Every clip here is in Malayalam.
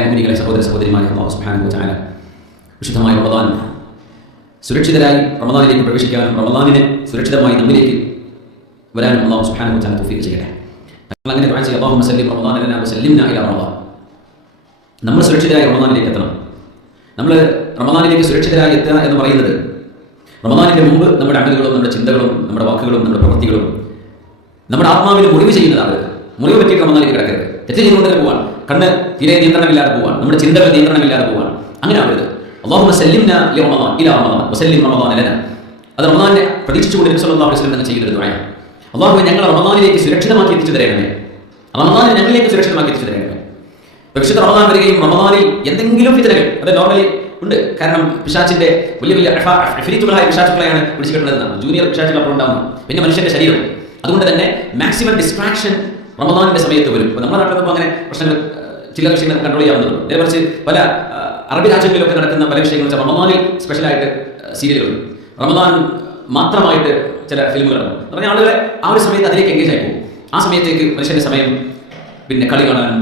മുഅ്മിനീങ്ങളെ, സഹോദര സഹോദരിമാരെ, അല്ലാഹു സുബ്ഹാനഹു വ തആല വിശുദ്ധമായ റമദാൻ സുരക്ഷിതരായി റമദാനിലേക്ക് പ്രവേശിക്കാനും റമദാനിനെ സുരക്ഷിതമായി നമ്മിലേക്ക് വരാനും അല്ലാഹു സുബ്ഹാനഹു വ തആല തൗഫീഖ് ചെയ്യട്ടെ. നമ്മൾ അങ്ങനെ ദുആ ചെയ്യുക, അല്ലാഹുമ്മ സല്ലിം റമദാന ലനാ വസല്ലിംനാ ഇലാ റമദാൻ. നമ്മൾ സുരക്ഷിതരായി റമദാനിലേക്ക് എത്തണം. നമ്മൾ റമദാനിലേക്ക് സുരക്ഷിതരായി എത്തുക എന്ന് പറയുന്നത് റമദാനിന്റെ മുമ്പ് നമ്മുടെ അമലുകളും നമ്മുടെ ചിന്തകളും നമ്മുടെ വാക്കുകളും നമ്മുടെ പ്രവൃത്തികളും നമ്മുടെ ആത്മാവിന് മുറിവ് ചെയ്യുന്നതാണ്. മുറിവ് പറ്റിയിട്ട് റമദാനിലേക്ക് കിടക്കരുത്. തെറ്റ് ചെയ്തുകൊണ്ട് പോവാൻ, കണ്ണ് തീരെ നിയന്ത്രണമില്ലാതെ പോവാൻ, നമ്മുടെ ചിന്തകൾ നിയന്ത്രണമില്ലാതെ പോവാൻ, അങ്ങനെ ആവരുത്. അല്ലാഹുമ്മ സല്ലിംനാ ഇലാ റമദാൻ വസല്ലിം റമദാന ലനാ. അത് റമദാനെ പ്രതീക്ഷിച്ചുകൊണ്ട് നബി സല്ലല്ലാഹു അലൈഹി വസല്ലം ചെയ്യുന്ന ഒരു ദുആയാണ്. അല്ലാഹുവേ, ഞങ്ങൾ റമദാനിലേക്ക് സുരക്ഷിതമാക്കി എത്തിച്ചു തരണമേ. റമദാനെ ഞങ്ങളിലേക്ക് സുരക്ഷിതമാക്കി എത്തിച്ചു തരണമേ. വിശുദ്ധ റമദാൻ വരികയും റമദാനിൽ എന്തെങ്കിലും ഫിത്നകൾ അത് നോർമലി ഉണ്ട്. കാരണം പിശാചിന്റെ വലിയ വലിയ അഫ്രീത്തുകളായ പിശാചുക്കളെയാണ് പിടിച്ചു കിട്ടുന്നതെന്നാണ്. ജൂനിയർ പിശാചുകൾ അപ്പോൾ ഉണ്ടാകുന്നത്. പിന്നെ മനുഷ്യന്റെ ശരീരം. അതുകൊണ്ട് തന്നെ മാക്സിമം ഡിസ്ട്രാക്ഷൻ റമദാനിന്റെ സമയത്ത് വരും. ഇപ്പോൾ നമ്മുടെ നാട്ടിൽ അങ്ങനെ പ്രശ്നങ്ങൾ ചില വിഷയങ്ങൾ കൺട്രോൾ ചെയ്യാവുന്നതും നേരെ മറിച്ച് പല അറബി രാജ്യങ്ങളിലൊക്കെ നടക്കുന്ന പല വിഷയങ്ങൾ വെച്ചാൽ റമദാനിൽ സ്പെഷ്യലായിട്ട് സീരിയലുകൾ, റമദാൻ മാത്രമായിട്ട് ചില ഫിലിമുകളാണ്. എന്ന് പറഞ്ഞാൽ ആളുകളെ ആ ഒരു സമയത്ത് അതിലേക്ക് എൻഗേജ് ആയി പോകും. ആ സമയത്തേക്ക് മനുഷ്യന്റെ സമയം പിന്നെ കളി കാണാൻ,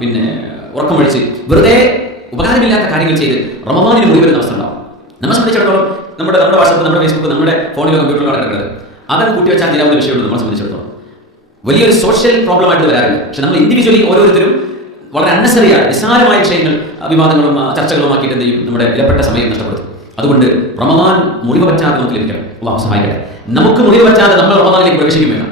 പിന്നെ ഉറക്കം ഒഴിച്ച് വെറുതെ ഉപകാരമില്ലാത്ത കാര്യങ്ങൾ ചെയ്ത് റമദാനിന് മുഴുവൻ അവസ്ഥ ഉണ്ടാവും. നമ്മെ സംബന്ധിച്ചിടത്തോളം നമ്മുടെ വാട്സപ്പ്, നമ്മുടെ ഫേസ്ബുക്ക്, നമ്മുടെ ഫോണിലോ കമ്പ്യൂട്ടറിലോ നടക്കുന്നത് അതൊക്കെ കൂട്ടി വെച്ചാൽ തീരാവുന്ന വിഷയമുള്ളൂ. നമ്മളെ സംബന്ധിച്ചിടത്തോളം വലിയൊരു സോഷ്യൽ പ്രോബ്ലം ആയിട്ട് വരാറില്ല. പക്ഷെ നമ്മൾ ഇൻഡിവിജ്വലി ഓരോരുത്തരും വളരെ അന്നസറിയായ നിസ്സാരമായ വിഷയങ്ങൾ വിവാദങ്ങളും ചർച്ചകളും ആക്കിയിട്ട് എന്ത് ചെയ്യും, നമ്മുടെ വിലപ്പെട്ട സമയം നഷ്ടപ്പെടുത്തും. അതുകൊണ്ട് റമദാൻ മുറിവ് പറ്റാതെ നമുക്ക് ലഭിക്കണം. അല്ലാഹു സഹായിക്കട്ടെ. നമുക്ക് മുറിവ് പറ്റാതെ നമ്മൾ റമദാനിലേക്ക് പ്രവേശിക്കും വേണം.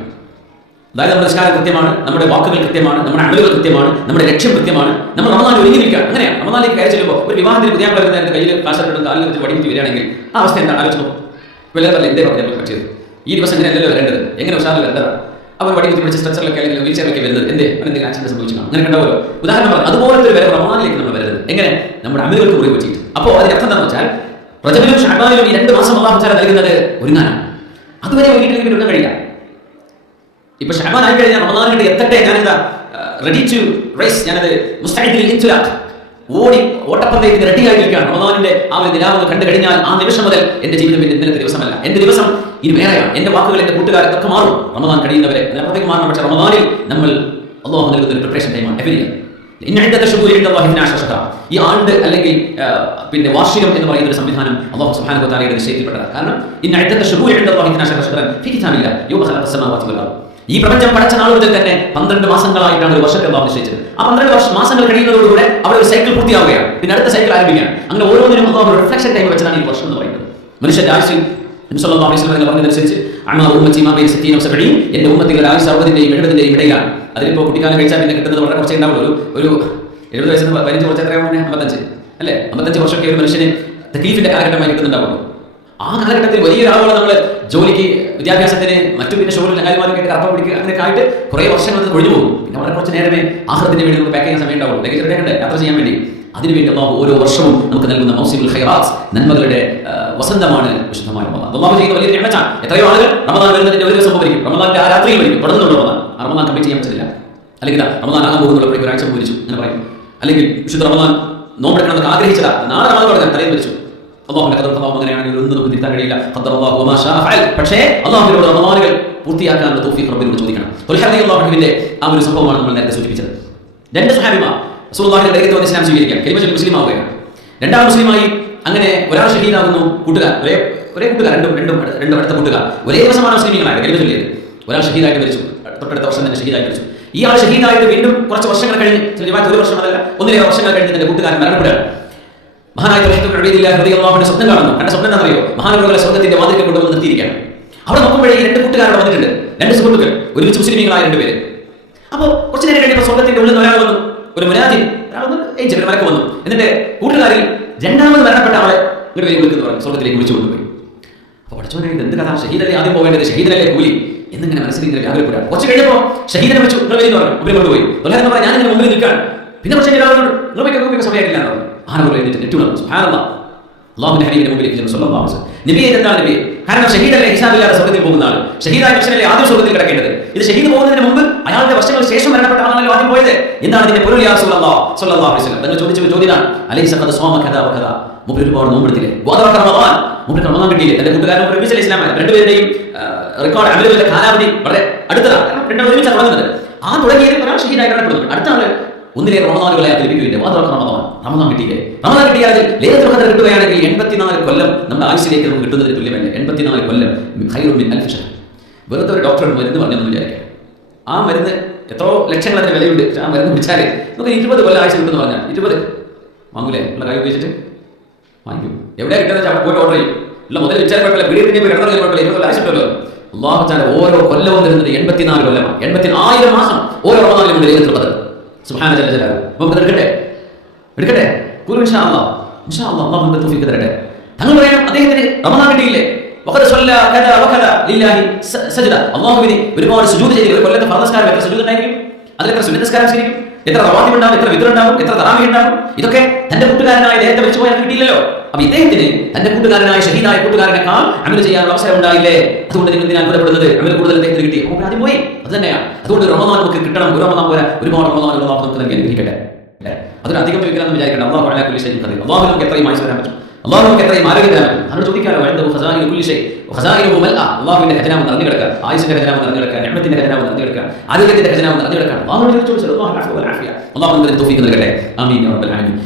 അതായത് നമ്മുടെ നിസ്കാരം കൃത്യമാണ്, നമ്മുടെ വാക്കുകൾ കൃത്യമാണ്, നമ്മുടെ അമലുകൾ കൃത്യമാണ്, നമ്മുടെ ലക്ഷ്യം കൃത്യമാണ്. നമ്മൾ റമദാൻ ഒരുങ്ങി നിൽക്കുക. അങ്ങനെയാണ് റമദാനിലേക്ക് കയറി ചെല്ലുമ്പോൾ ഒരു വിവാഹത്തിന് പുതിയ നേരത്തെ കയ്യിൽ കാശിട്ടും കാലിൽ വെച്ച് വടിമുറ്റി വരികയാണെങ്കിൽ ആ അവസ്ഥ എന്താണ് ആലോചിച്ചു. വെള്ളവല്ല എന്തേ പറഞ്ഞപ്പോൾ ചെയ്തു. ഈ ദിവസം എങ്ങനെ അല്ലല്ലോ വരേണ്ടത്, എങ്ങനെ ഉഷാറിൽ വരേണ്ടതാണ്. അവർ വടിമുറ്റി പിടിച്ച് സ്ട്രെച്ചറിലൊക്കെ അല്ലെങ്കിൽ വീൽ ചെയറിലൊക്കെ വരുന്നത് എന്തേ എന്തെങ്കിലും ആക്സിഡന്റ് സംഭവിച്ചു അങ്ങനെ കണ്ടാവുമല്ലോ. ഉദാഹരണം പറഞ്ഞു, അതുപോലത്തെ ഒരു വരെ റമദാനിലേക്ക് നമ്മൾ വരരുത്. എങ്ങനെ? നമ്മുടെ അമലുകൾക്ക് മുറിവ് പറ്റിയിട്ട്. അപ്പോൾ അതിന്റെ അർത്ഥം എന്താണെന്ന് വെച്ചാൽ റജബിലും ശഅബാനിലും ഈ 2 മാസം അല്ലാഹു തആല നൽകുന്നത് ഒരുങ്ങാനാണ്. അതുവരെ വീട്ടിലേക്ക് ഒരുങ്ങാൻ കഴിയില്ല. ഇപ്പൊ ശഅബാൻ ആയി കഴിഞ്ഞാൽ റമദാനിലേക്ക് എത്തട്ടെ, ഞാനെന്താ റെഡി ടു റേസ്, ഞാനത് മുസ്തഈദിൽ ഇൻതുലാഖ് ഓട്ടപ്പന്തയത്തിന് റെഡി ആയിരിക്കുകയാണ്. റമദാനിന്റെ ആ ഒരു നിലാവ് കണ്ടു കഴിഞ്ഞാൽ ആ നിമിഷം മുതൽ എന്റെ ജീവിതം പിന്നെ ഇന്നലത്തെ ദിവസമല്ല, എന്റെ ദിവസം ഇനി വേറെയാണ്. എന്റെ വാക്കുകൾ, എന്റെ കൂട്ടുകാരൊക്കെ മാറും. റമദാൻ കഴിയുന്നവരെ അതിനപ്പുറത്തേക്ക് മാറണം. പക്ഷേ റമദാനിൽ നമ്മൾ അല്ലാഹു നൽകുന്ന ഒരു പ്രിപ്പറേഷൻ ടൈമാണ്. എവരി ഇയർ ഈ ആണ്ട് അല്ലെങ്കിൽ പിന്നെ വാർഷികം എന്ന് പറയുന്ന ഒരു സംവിധാനം അല്ലാഹു സുബ്ഹാനഹു വ തആലയുടെ നിശ്ചയത്തിൽപ്പെട്ടതാണ്. കാരണം ഈ പ്രപഞ്ചം പടച്ച നാൾ മുതൽ തന്നെ 12 മാസങ്ങളായിട്ടാണ് ഒരു വർഷത്തെ അല്ലാഹു നിശ്ചയിച്ചത്. ആ 12 മാസങ്ങൾ കഴിയുന്നതോടുകൂടെ അവിടെ ഒരു സൈക്കിൾ പൂർത്തിയാവുകയാണ്. പിന്നെ അടുത്ത സൈക്കിൾ ആരംഭിക്കുകയാണ്. അങ്ങനെ ഓരോന്നിനും അല്ലാഹു ഒരു റിഫ്ലക്ഷൻ ടൈം വെച്ചതാണ് ഈ വർഷം എന്ന് പറയുന്നത്. മനുഷ്യന്റെ ആയുസ്സിൽ നബി സല്ലല്ലാഹു അലൈഹി വസല്ലം പറഞ്ഞതനുസരിച്ച് എന്റെ ഉമ്മത്തികളുടെ ആയുസ് 60-ന്റെയും 70-ന്റെയും ഇടയിലാണ്. അതിലിപ്പോൾ കുട്ടിക്കാലം കഴിച്ചാൽ പിന്നെ കിട്ടുന്നത് വളരെ കുറച്ചേ ഉണ്ടാവുള്ളൂ. ഒരു 70 വയസ്സിന് 15 കുറച്ച് എത്രയാണ്? 55 അല്ലേ? 55 വർഷമൊക്കെ ഒരു മനുഷ്യന് തക്ലീഫിന്റെ കാലഘട്ടമായി കിട്ടുന്നുണ്ടാവുള്ളൂ. ആ കാലഘട്ടത്തിൽ വലിയൊരാളുകൾ നമ്മൾ ജോലിക്ക്, വിദ്യാഭ്യാസത്തിന്, മറ്റു പിന്നെ ഷോറിൽ ചങ്ങാതിമാരൊക്കെ ആയിട്ട് കറപ്പം പിടിക്കുക അങ്ങനെയൊക്കെ ആയിട്ട് കുറേ വർഷങ്ങൾ ഒഴിഞ്ഞു പോകും. പിന്നെ വളരെ കുറച്ച് നേരമേ ആഹ്റത്തിന് വേണ്ടി നമുക്ക് പാക്ക് ചെയ്യാൻ സമയം ഉണ്ടാവുള്ളൂ. ലഗേജ് യാത്ര ചെയ്യാൻ വേണ്ടി. അതിനുവേണ്ടി അല്ലാഹു ഓരോ വർഷവും നമുക്ക് നൽകുന്ന മൗസിമുൽ ഖൈറാത്ത്, നന്മകളുടെ വസന്തമാണ് വിശുദ്ധമായ റമദാൻ. അല്ലാഹു ചെയ്യുന്ന വലിയ നിഅമത്താണ്. എത്രയോ ആളുകൾ റമദാൻ വരുന്നതിന്റെ ഒരു ദിവസം മുമ്പിരിക്കും, റമദാന്റെ ആ രാത്രിയിൽ വരും, തുടർന്നുള്ള റമദാൻ. ആ റമദാൻ കമ്പ്ലീറ്റ് ചെയ്യാൻ പറ്റില്ല. അല്ലെങ്കിൽ റമദാൻ ആകാൻ പോകുന്നുള്ളപ്പോഴേക്കും ഒരാഴ്ച മരിച്ചു എന്ന് പറയും. അല്ലെങ്കിൽ വിശുദ്ധ റമദാൻ നോമ്പെടുക്കണമെന്ന് ആഗ്രഹിച്ചതാ, നാളെ റമദാൻ തുടങ്ങാൻ തലയിൽ മരിച്ചു. അല്ലാഹുവിന്റെ ഖദർ ഖദാ അങ്ങനെയാണെങ്കിൽ ഒന്നും നമുക്ക് തിരുത്താൻ കഴിയില്ല. ഖദ്ദറല്ലാഹു വമാ ശാഅ ഫഅൽ. പക്ഷേ അല്ലാഹുവിനോട് റമദാനുകൾ പൂർത്തിയാക്കാനുള്ള തൗഫീഖ് റബ്ബിനോട് ചോദിക്കണം. ത്വൽഹ റളിയല്ലാഹു അൻഹുവിന്റെ ആ ഒരു സംഭവമാണ് നമ്മൾ നേരത്തെ സൂചിപ്പിച്ചത്. 2 സ്വഹാബിമാർ റസൂലുള്ളാഹിയുടെ അടുത്ത് വന്ന് ഇസ്ലാം സ്വീകരിക്കാൻ, കലിമത്തുൽ മുസ്ലിം ആവുകയാണ്. 2ാം മുസ്ലിമായി അങ്ങനെ ഒരാൾ ഷഹീദാകുന്നു. കൂട്ടുകാർ ഒരേ കൂട്ടുകാർ, രണ്ടും അടുത്ത കൂട്ടുകാർ ഒരേ ദിവസമാണ് മുസ്ലിമീങ്ങളായത്, കലിമ ചൊല്ലിയത്. ഒരാൾ ഷഹീദായിട്ട് മരിച്ചു, തൊട്ടടുത്ത വർഷം തന്നെ ഷഹീദായി മരിച്ചു. ഈ ആൾ ഷഹീദായിട്ട് വീണ്ടും കുറച്ച് വർഷങ്ങൾ കഴിഞ്ഞ്, ഒരു വർഷം അതല്ല 1.5 വർഷങ്ങൾ കഴിഞ്ഞ് തന്റെ കൂട്ടുകാരൻ മരണപ്പെടുകയാണ്. മഹാനായ സ്വപ്നം കാണുന്നു. കണ്ട സ്വപ്നം എന്താണെന്നറിയോ? മഹാനവറുകളെ സ്വർഗ്ഗത്തിന്റെ വാതിൽക്കൽ കൊണ്ടുവന്ന് നിർത്തിയിരിക്കുകയാണ്. അവിടെ നോക്കുമ്പോഴേ ഈ 2 കൂട്ടുകാരോട് വന്നിട്ടുണ്ട്, 2 സുഹൃത്തുക്കൾ, ഒരുമിച്ച് മുസ്ലിമീങ്ങളായ 2 പേര്. അപ്പോൾ കുറച്ച് നേരം കഴിഞ്ഞപ്പോൾ സ്വർഗ്ഗത്തിന്റെ ഉള്ളിൽ നിന്ന് ഒരാൾ വന്നു, ഒരു മുനാജിൻ, ഒരു മലക്ക് വന്നു. എന്നിട്ട് കൂട്ടുകാരിൽ 2ാമത് മരണപ്പെട്ട ആളെ ഇങ്ങോട്ട് വിളിക്കുന്നു പറഞ്ഞു, സ്വർഗ്ഗത്തിലേക്ക് വിളിച്ചു കൊണ്ടുപോയി. അപ്പോൾ പഠിച്ചവനെ എന്ത് കഥ, ഷഹീദല്ലേ ആദ്യം പോകേണ്ടത്, ഷഹീദനല്ലേ കൂലി എന്നിങ്ങനെ മനസ്സിൽ ഇങ്ങനെ വ്യാകുലപ്പെടുകയാണ്. കുറച്ച് കഴിഞ്ഞപ്പോൾ ഷഹീദനെ വെച്ചു എന്ന് പറഞ്ഞു, മുമ്പിൽ കൊണ്ടുപോയി. ഞാൻ ഇങ്ങനെ മുമ്പിൽ നിൽക്കാൻ, പിന്നെ കുറച്ച് നിങ്ങൾക്ക് സമയമായിട്ടില്ല എന്ന് പറഞ്ഞു. അല്ലാഹുവിന്റെ ഹബീബിന്റെ മുമ്പിലേക്ക് ചെന്നു സല്ലല്ലാഹു അലൈഹി വസല്ലം. നബിയെ എന്താണ് നബിയെ? കാരണം ഷഹീദല്ലേ ഹിസാബില്ലാതെ സ്വർഗ്ഗത്തിൽ പോകുന്ന ആൾ, ഷഹീദായ മനുഷ്യനല്ലേ ആദ്യം സ്വർഗ്ഗത്തിൽ കിടക്കേണ്ടത്. ഇത് ഷഹീദ് പോകുന്നതിന് മുമ്പ് അയാളുടെ വർഷങ്ങൾക്ക് ശേഷം മരണപ്പെട്ട ആളാണല്ലോ ആദ്യം പോയത്. എന്താണ് ഇതിന്റെ പൊരുൾ യാ റസൂലല്ലാഹ് സ്വല്ലല്ലാഹു അലൈഹി വസല്ലം? തങ്ങൾ ചോദിച്ച ചോദ്യമാണ്, അലൈസ ഖദ സ്വമ കദാ വ കദാ, മുമ്പ് ഒരുപാട് നോമ്പെടുത്തില്ലേ, വദറക റമദാൻ, മുമ്പ് റമദാൻ കിട്ടിയില്ലേ? തന്റെ കൂട്ടുകാരൻ ഒരുമിച്ച് ഇസ്ലാമായി. 2 പേരുടെയും റെക്കോർഡ് അമലുകളുടെ കാലാവധി വളരെ അടുത്തതാണ്. 2 ഒരുമിച്ചാണ് തുടങ്ങുന്നത്. ആ തുടങ്ങിയതിൽ ഒരാൾ ഷഹീദായി മരണപ്പെടുന്നു, അടുത്ത ആള് 1 റമദാനുകളെ ലഭിക്കുകയില്ല. വദറക റമദാൻ, റമദാൻ കിട്ടിയില്ലേ? റമദാൻ കിട്ടിയാൽ ലൈലത്തുൽ ഖദർ കിട്ടുകയാണെങ്കിൽ 84 കൊല്ലം നമ്മുടെ ആയുസ്സിലേക്ക് നമുക്ക് കിട്ടുന്നതിന് തുല്യമല്ല. 84 കൊല്ലം ഖൈറുൻ മിൻ അൽഫി ശഹർ. വെറുതെ ഒരു ഡോക്ടർ മരുന്ന് പറഞ്ഞെന്ന് വിചാരിക്കാം, ആ മരുന്ന് എത്രയോ ലക്ഷങ്ങൾ അതിന് വിലയുണ്ട്. ആ മരുന്ന് കുടിച്ചാൽ നമുക്ക് 20 കൊല്ലം ആയുസ് കിട്ടുമെന്ന് പറഞ്ഞാൽ 20 വാങ്ങൂലേ? ഉള്ള കൈ ഉപയോഗിച്ചിട്ട് വാങ്ങിക്കും. എവിടെ കിട്ടുന്ന അവിടെ പോയിട്ട് ഓർഡർ ചെയ്യും. ഉള്ള മുതൽ വെച്ചാൽ കുഴപ്പമില്ല, വീടിന് കിടന്നാൽ കുഴപ്പമില്ല, 20 കൊല്ലം ആയുസ് കിട്ടുമല്ലോ. അല്ലാഹു തആല ഓരോ കൊല്ലവും തരുന്നത് 84 കൊല്ലമാണ്. 84,000 മാസം ഓരോ റമദാനിലും ഉണ്ട് ലൈലത്തുൽ ഖദർ. സുബ്ഹാന ജല്ല ജലാലുഹു. നമുക്ക് എടുക്കട്ടെ ഖുൽ ഇൻഷാ അല്ലാഹ്. അല്ലാഹു നമുക്ക് തൗഫീഖ് തരട്ടെ. തങ്ങൾ പറയാം അദ്ദേഹത്തിന് റമദാൻ കിട്ടിയില്ലേ, വഖദ് സ്വല്ല കദ വകദ ലില്ലാഹി സജദ. അല്ലാഹുവിനെ ഒരുപാട് സുജൂദ് ചെയ്തു. ഒരു കൊല്ലത്തെ ഫർദ് നിസ്കാരം എത്ര സുജൂദ് ഉണ്ടായിരിക്കും, അതിലെത്ര സുന്നത്ത് നിസ്കാരം ശരിക്കും, എത്ര റവാത്തിബ് ഉണ്ടാവും, എത്ര വിത്ർ ഉണ്ടാവും, എത്ര തറാവീഹ് ഉണ്ടാവും. ഇതൊക്കെ തന്റെ കൂട്ടുകാരനായ ഇദ്ദേഹത്തെ വെച്ച് പോയാൽ കിട്ടിയില്ലല്ലോ. അപ്പൊ ഇദ്ദേഹത്തിന് തന്റെ കൂട്ടുകാരനായ ഷഹീദായ കൂട്ടുകാരനേക്കാൾ അമൽ ചെയ്യാനുള്ള അവസരം ഉണ്ടായില്ലേ? അതുകൊണ്ട് നിങ്ങൾ എന്തിനാണ് അത്ഭുതപ്പെടുന്നത്? അമൽ കൂടുതൽ അദ്ദേഹത്തിന് കിട്ടി, നമുക്ക് ആദ്യം പോയി. അത് തന്നെയാണ്. അതുകൊണ്ട് റമദാൻ നമുക്ക് കിട്ടണം. ഒരു റമദാൻ പോരാ, ഒരുപാട് റമദാനുകൾ അല്ലാഹു നമുക്ക് നൽകി അനുഗ്രഹിക്കട്ടെ. അതൊരു അധികം ചോദിക്കണമെന്ന് വിചാരിക്കണം. അല്ലാഹു അലാ കുല്ലി ഷൈഇൻ ഖദീർ. അല്ലാഹു നമുക്ക് എത്രയും ആയുസ് തരാൻ പറ്റും, അല്ലാഹു നമുക്ക് എത്രയും ആരോഗ്യം തരാൻ പറ്റും. നമ്മൾ ചോദിക്കാലോ, വഅൻദഹു ഖസാഇനു കുല്ലി ഷൈ വഖസാഇനുഹു മൽഅ. അല്ലാഹുവിന്റെ ഖജനാവ് നിറഞ്ഞു കിടക്കുക, ആയുസിന്റെ ഖജനാവ് നിറഞ്ഞു കിടക്കുക, നിഅമത്തിന്റെ ഖജനാവ് നിറഞ്ഞു കിടക്കുക, ആരോഗ്യത്തിന്റെ ഖജനാവ് നിറഞ്ഞു കിടക്കുക. അല്ലാഹുവിനെ ചോദിച്ചു അല്ലാഹു അഫ്വ വൽ ആഫിയ. അല്ലാഹു നമുക്ക് തൗഫീഖ് നൽകട്ടെ. ആമീൻ യാ റബ്ബൽ ആലമീൻ.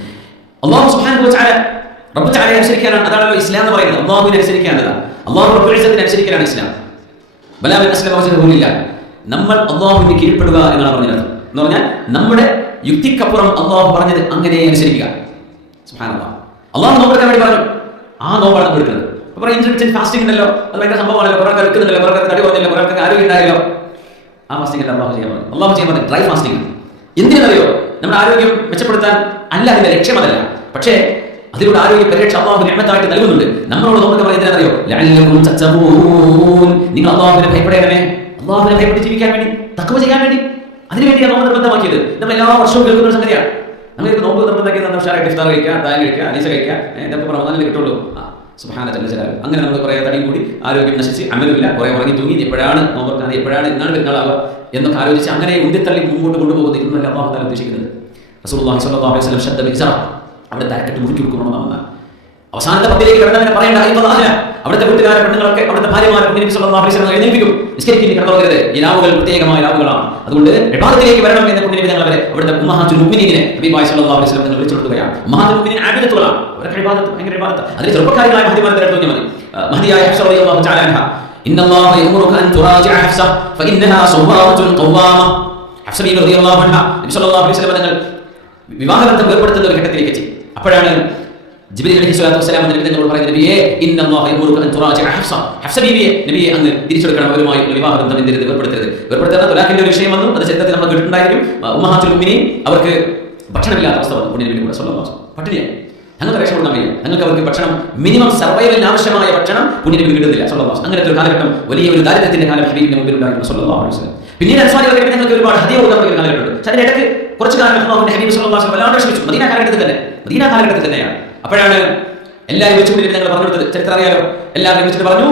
അല്ലാഹു സുബ്ഹാനഹു വ തആല റബ്ബ് തആലയെ അനുസരിക്കാനാണ്, അതാണല്ലോ ഇസ്ലാം എന്ന് പറയുന്നത്. അല്ലാഹുവിനെ അനുസരിക്കാനാണ്, അല്ലാഹു റബ്ബുൽ ഇസ്സത്തിനെ അനുസരിക്കലാണ് ഇസ്ലാം. ബലാ മൻ അസ്ലമ വജ്ഹഹു ലില്ലാഹ്. നമ്മൾ അല്ലാഹുവിനെ കീഴ്പ്പെടുക എന്നാണ് പറഞ്ഞത്. എന്ന് പറഞ്ഞാൽ നമ്മുടെ യുക്തിക്കപ്പുറം അല്ലാഹു പറഞ്ഞത് അങ്ങനെ അനുസരിക്കുക. സുബ്ഹാനല്ലാഹ്. അല്ലാഹു നോക്കാൻ വേണ്ടി പറഞ്ഞു, ആ നോമ്പാണ് നമ്മൾ എടുക്കുന്നത്. അപ്പോൾ ഇന്റർമിറ്റന്റ് ഫാസ്റ്റിംഗ് ഉണ്ടല്ലോ, അത് ഭയങ്കര സംഭവമാണല്ലോ. കുറെ എടുക്കുന്നില്ല, കുറെ തടി കുറഞ്ഞില്ല, കുറെ ആരോഗ്യം ഉണ്ടായല്ലോ. ആ ഫാസ്റ്റിംഗ് അല്ല അല്ലാഹു ചെയ്യാൻ പറഞ്ഞു. അല്ലാഹു ചെയ്യാൻ പറഞ്ഞത് ഡ്രൈ ഫാസ്റ്റിംഗ്. എന്തിനറിയോ? നമ്മുടെ ആരോഗ്യം മെച്ചപ്പെടുത്താൻ അല്ല, അതിന്റെ ലക്ഷ്യം അതല്ല. പക്ഷേ അതിലൂടെ ആരോഗ്യ പരിരക്ഷ അല്ലാഹു നിഅമത്തായിട്ട് നൽകുന്നുണ്ട്. നമ്മളോട് നോക്കാൻ പറയുന്നത് എന്തിനറിയോ? ലഅല്ലകും തത്തഖൂൻ. നിങ്ങൾ അല്ലാഹുവിനെ ഭയപ്പെടണമേ, അല്ലാഹുവിനെ ഭയപ്പെട്ട് ജീവിക്കാൻ വേണ്ടി, തഖ്വ ചെയ്യാൻ വേണ്ടി. അതിനുവേണ്ടിയാണ് നോമ്പ് നിർബന്ധമാക്കിയത്. നമ്മൾ എല്ലാ വർഷവും കേൾക്കുന്ന ഒരു സംഗതിയാണ്. നമ്മൾക്ക് നോമ്പ് നിർബന്ധമാക്കിയത് ഉഷാറായിട്ട് ഇഫ്താർ കഴിക്കുക, ദാൻ കഴിക്കുക, അനീസ കഴിക്കുക, ഇതൊക്കെ റമദാനിൽ കിട്ടുള്ളൂ. സുബ്ഹാന ജല്ല ജലാലുഹു. അങ്ങനെ നമ്മൾ കുറേ തടിയും കൂടി ആരോഗ്യം നശിച്ച് അമലുമില്ല, കുറേ ഉറങ്ങി തൂങ്ങി, എപ്പോഴാണ് നോമ്പെടുക്കാൻ, എപ്പോഴാണ് എന്നാണ് പെരുന്നാളാവുക എന്നൊക്കെ ആലോചിച്ച് അങ്ങനെ ഉന്തിത്തള്ളി മുമ്പോട്ട് കൊണ്ടുപോകുന്നത് ഇതൊന്നും അല്ലാഹു തആല ഉദ്ദേശിക്കുന്നത്. റസൂലുള്ളാഹി സ്വല്ലല്ലാഹു അലൈഹി വസല്ലം ശദ്ദ ബിൽഇസാർ, അവിടെ തലക്കെട്ട് മുറുക്കി കൊടുക്കണമെന്നാണ്. അവസാനത്തെ പത്തിലേക്ക് കടന്നവനെ പറയേണ്ട അവിടുത്തെ വീട്ടുകാരെ പെണ്ണുങ്ങളൊക്കെ അവിടുത്തെ ഭാര്യമാരെ നബി സല്ലല്ലാഹു അലൈഹി വസല്ലം എഴുന്നേൽപ്പിക്കും. നിസ്കരിക്കാൻ കടന്നുപോകരുത്. ഈ രാവുകൾ പ്രത്യേകമായ രാവുകളാണ്. അതുകൊണ്ട് ഇബാദത്തിലേക്ക് വരണം എന്ന് നബി തങ്ങൾ അവരെ അവിടുത്തെ ഉമ്മഹാത്തുൽ മുഅ്മിനീനെ നബി സല്ലല്ലാഹു അലൈഹി വസല്ലം നിങ്ങൾ വിളിച്ചുകൊടുക്കുകയാണ്. ഉമ്മഹാത്തുൽ മുഅ്മിനീൻ ആബിദത്തുകളാണ്. അവരുടെ ഇബാദത്ത് ഭയങ്കര ഇബാദത്ത്. അതിൽ ചെറുപ്പക്കാരികളായ മഹദിമാരെ തിരഞ്ഞെടുത്താൽ മതി. മഹദിയായ ഹഫ്സ റളിയല്ലാഹു തആല അൻഹ, ഇന്നല്ലാഹ യഅമുറുക അൻ തുറാജിഅ ഹഫ്സ ഫഇന്നഹാ സവ്വാറത്തുൻ ഖവ്വാമ. ഹഫ്സ ബിബി റളിയല്ലാഹു അൻഹ നബി സല്ലല്ലാഹു അലൈഹി വസല്ലം തങ്ങൾ വിവാഹബന്ധം ഏർപ്പെടുത്തുന്ന ഒരു ഘട്ടത്തിലേക്ക് എത്തി. അപ്പോഴാണ് ജിബ്രീൽ അലൈഹി സ്വലാത്തു വസ്സലാം നബിയോട് പറയുന്നത്, നബിയേ ഇന്നല്ലാഹ യഅമുറുക അൻ തുറാജിഅ ഹഫ്സ. ഹഫ്സ ബീവിയെ നബിയെ അങ്ങ് തിരിച്ചെടുക്കണം, അവരുമായി വിവാഹബന്ധം എന്തിനത് ഏർപ്പെടുത്തരുത്. തൊലാഖിന്റെ ഒരു വിഷയം വന്നു. അത് ചരിത്രത്തിൽ നമ്മൾ കേട്ടിട്ടുണ്ടായിരിക്കും. ഉമ്മഹാത്തുൽ മുഅ്മിനീൻ അവർക്ക് ഭക്ഷണമില്ലാത്ത അവസ്ഥ വന്നു. നബി കൂടെ സല്ലല്ലാഹു അലൈഹി വസല്ലം പട്ടിണിയാണ്. ഞങ്ങൾക്ക് രക്ഷപ്പെടാൻ വയ്യ, ഞങ്ങൾക്ക് അവർക്ക് ഭക്ഷണം, മിനിമം സർവൈവലിന് ആവശ്യമായ ഭക്ഷണം പുണ്യനബി കിട്ടുന്നില്ല സല്ലല്ലാഹു അലൈഹി വസല്ലം. അങ്ങനത്തെ ഒരു കാലഘട്ടം, വലിയ ഒരു ദാരിദ്ര്യത്തിന്റെ കാലം ഹബീബിന്റെ മുമ്പിൽ ഉണ്ടായിരുന്നു സല്ലല്ലാഹു അലൈഹി വസല്ലം. പിന്നീട് അൻസാരികളെ ഞങ്ങൾക്ക് ഒരുപാട് ഹദിയ കൊടുക്കാൻ ഒരു കാലഘട്ടമുണ്ട്. അതിനിടയ്ക്ക് കുറച്ച് കാലം അല്ലാഹുവിന്റെ ഹബീബ് സല്ലല്ലാഹു അലൈഹി വസല്ലം വല്ലാണ്ട് ശ്രമിച്ചു. മദീന കാലഘട്ടത്തിൽ തന്നെയാണ്. അപ്പോഴാണ് എല്ലാവരും വെച്ചുകൊണ്ട് ഞങ്ങൾ പറഞ്ഞെടുത്തത്. ചരിത്രം അറിയാലോ. എല്ലാവരും വെച്ചിട്ട് പറഞ്ഞു,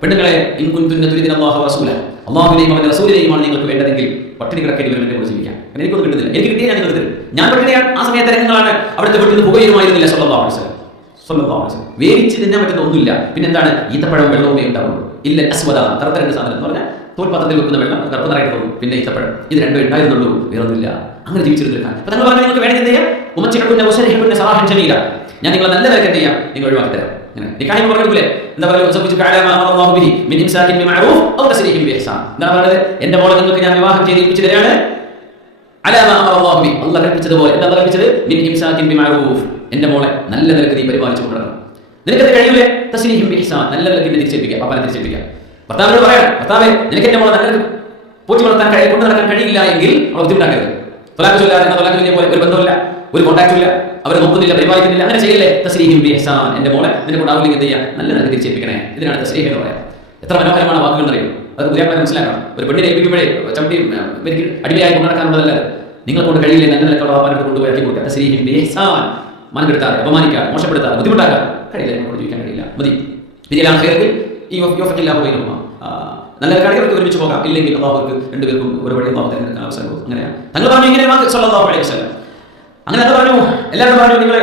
പെണ്ണുങ്ങളെ ഇൻ കുൻതുന്ന തുരിദിന അല്ലാഹു വറസൂലഹു, അല്ലാഹുവിനെയും അവന്റെ റസൂലിനെയുമാണ് നിങ്ങൾക്ക് വേണ്ടതെങ്കിൽ പട്ടിണി കിടക്കേണ്ടി വരും എന്നെ കൂടെ ജീവിക്കാൻ. എനിക്കൊന്നും കിട്ടുന്നില്ല, എനിക്ക് കിട്ടിയാൽ ഞാൻ നിങ്ങൾക്ക് തരും. ഞാൻ പട്ടിണിയാണ്. ആ സമയത്ത് രംഗങ്ങളാണ്. അവിടുത്തെ വീട്ടിൽ നിന്ന് പുകയുമായിരുന്നില്ല സല്ലല്ലാഹു അലൈഹി വസല്ലം. വേവിച്ച് തിന്നാൻ പറ്റുന്ന ഒന്നുമില്ല. പിന്നെന്താണ്? ഈത്തപ്പഴം വെള്ളവുമേ ഉണ്ടാവുള്ളൂ. ഇല്ല അസ്വദ, കറുത്ത രണ്ട് സാധനം എന്ന് പറഞ്ഞാൽ തോൽപാത്രത്തിൽ വെക്കുന്ന വെള്ളം കറുപ്പതായിട്ട് തോന്നും. പിന്നെ ഈത്തപ്പഴം, ഇത് രണ്ടും ഉണ്ടായിരുന്നുള്ളൂ, വേറൊന്നുമില്ല. അങ്ങനെ ജീവിച്ചിരുന്നില്ല. അപ്പൊ തങ്ങൾ പറഞ്ഞു, നിങ്ങൾക്ക് വേണമെങ്കിൽ എന്ത് ചെയ്യാം? ഉമ്മച്ചിടക്കുന്ന സലാഹൻ ജമീല, ഞാൻ നിങ്ങളെ നല്ല നിലക്ക് എന്ത് ചെയ്യാം? നിങ്ങൾ ഒഴിവാക്കി തരാം. അങ്ങനെ നിക്കാഹിന് പറഞ്ഞില്ലേ, എന്താ പറയുക? എന്താ പറയുന്നത്? എന്റെ മോളെ നിങ്ങൾക്ക് ഞാൻ വിവാഹം ചെയ്യിപ്പിച്ചു തരാണ്. അല്ലാഹു കൽപ്പിച്ചതുപോലെ. എന്താ കൽപ്പിച്ചത്? മിൻ ഇംസാകിൻ ബിമഅറൂഫ്, എന്റെ മോളെ നല്ല നിലക്ക് നീ പരിപാലിച്ചു കൊണ്ടുവരണം. നിനക്കത് കഴിയൂലേ? തസ്രീഹിം ബിഇഹ്സാൻ, നല്ല നിലക്ക് തിരിച്ചേൽപ്പിക്കുക, പാപ്പാനെ തിരിച്ചേൽപ്പിക്കുക. ഭർത്താവിനോട് പറയണം, ഭർത്താവേ നിനക്ക് എന്റെ മോളെ നല്ല പോറ്റി വളർത്താൻ കൊണ്ടു നടക്കാൻ കഴിയില്ല എങ്കിൽ അവൾ ബുദ്ധിമുട്ടാക്കരുത്. തൊലാഖ് ചൊല്ലാതെ തൊലാഖ് ചൊല്ലിയ പോലെ ഒരു ബന്ധമില്ല, ഒരു കോൺടാക്റ്റും ഇല്ല, അവരെ നോക്കുന്നില്ല, പരിപാലിക്കുന്നില്ല. അങ്ങനെ ചെയ്യല്ലേ? തസ്രീഹിം ബിഇഹ്സാൻ, എന്റെ മോളെ നിനക്ക് ഉണ്ടാവില്ലെങ്കിൽ എന്ത് ചെയ്യാം? നല്ല നിലക്ക് തിരിച്ചേൽപ്പിക്കണേ. ഇതിനാണ് തസ്രീഹ് എന്ന് പറയാം. എത്ര മനോഹരമാണ് വാക്കുകൾ അറിയും. അത് പുതിയ മനസ്സിലാക്കണം. ഒരു പെണ്ണിനെ ഏൽപ്പിക്കുമ്പോഴേ ചവിട്ടി അടിമയായി കൊണ്ടു നടക്കാനുള്ളതല്ല. നിങ്ങളെ കൊണ്ട് കഴിയില്ലേ നല്ല നിലക്കുള്ള വാപ്പാനോട് കൊണ്ടുപോയി ആക്കി കൊടുക്കുക. തസ്രീഹിം ബിഇഹ്സാൻ, മനം കെടുത്താതെ, അപമാനിക്കാതെ, മോശപ്പെടുത്താതെ, ബുദ്ധിമുട്ടാക്കാതെ. കഴിയില്ല, നമ്മളോട് ജീവിക്കാൻ കഴിയില്ല, മതി. പിരിയലാണ് ഹൈറത്തിൽ ഈ നല്ല കാര്യങ്ങൾക്ക് ഒരുമിച്ച് പോകാം. ഇല്ലെങ്കിൽ അല്ലാഹുവിற்கு രണ്ടുപേർക്കും ഒരു വഴി അല്ലാഹു തരുന്ന അവസരം കൊടുക്കും. അങ്ങനെയാണ് തങ്ങൾ പറഞ്ഞു. ഇങ്ങനെ സല്ലല്ലാഹു അലൈഹി വസല്ലം അങ്ങനെ അത് പറഞ്ഞു. എല്ലാവരും പറഞ്ഞു, നിങ്ങൾ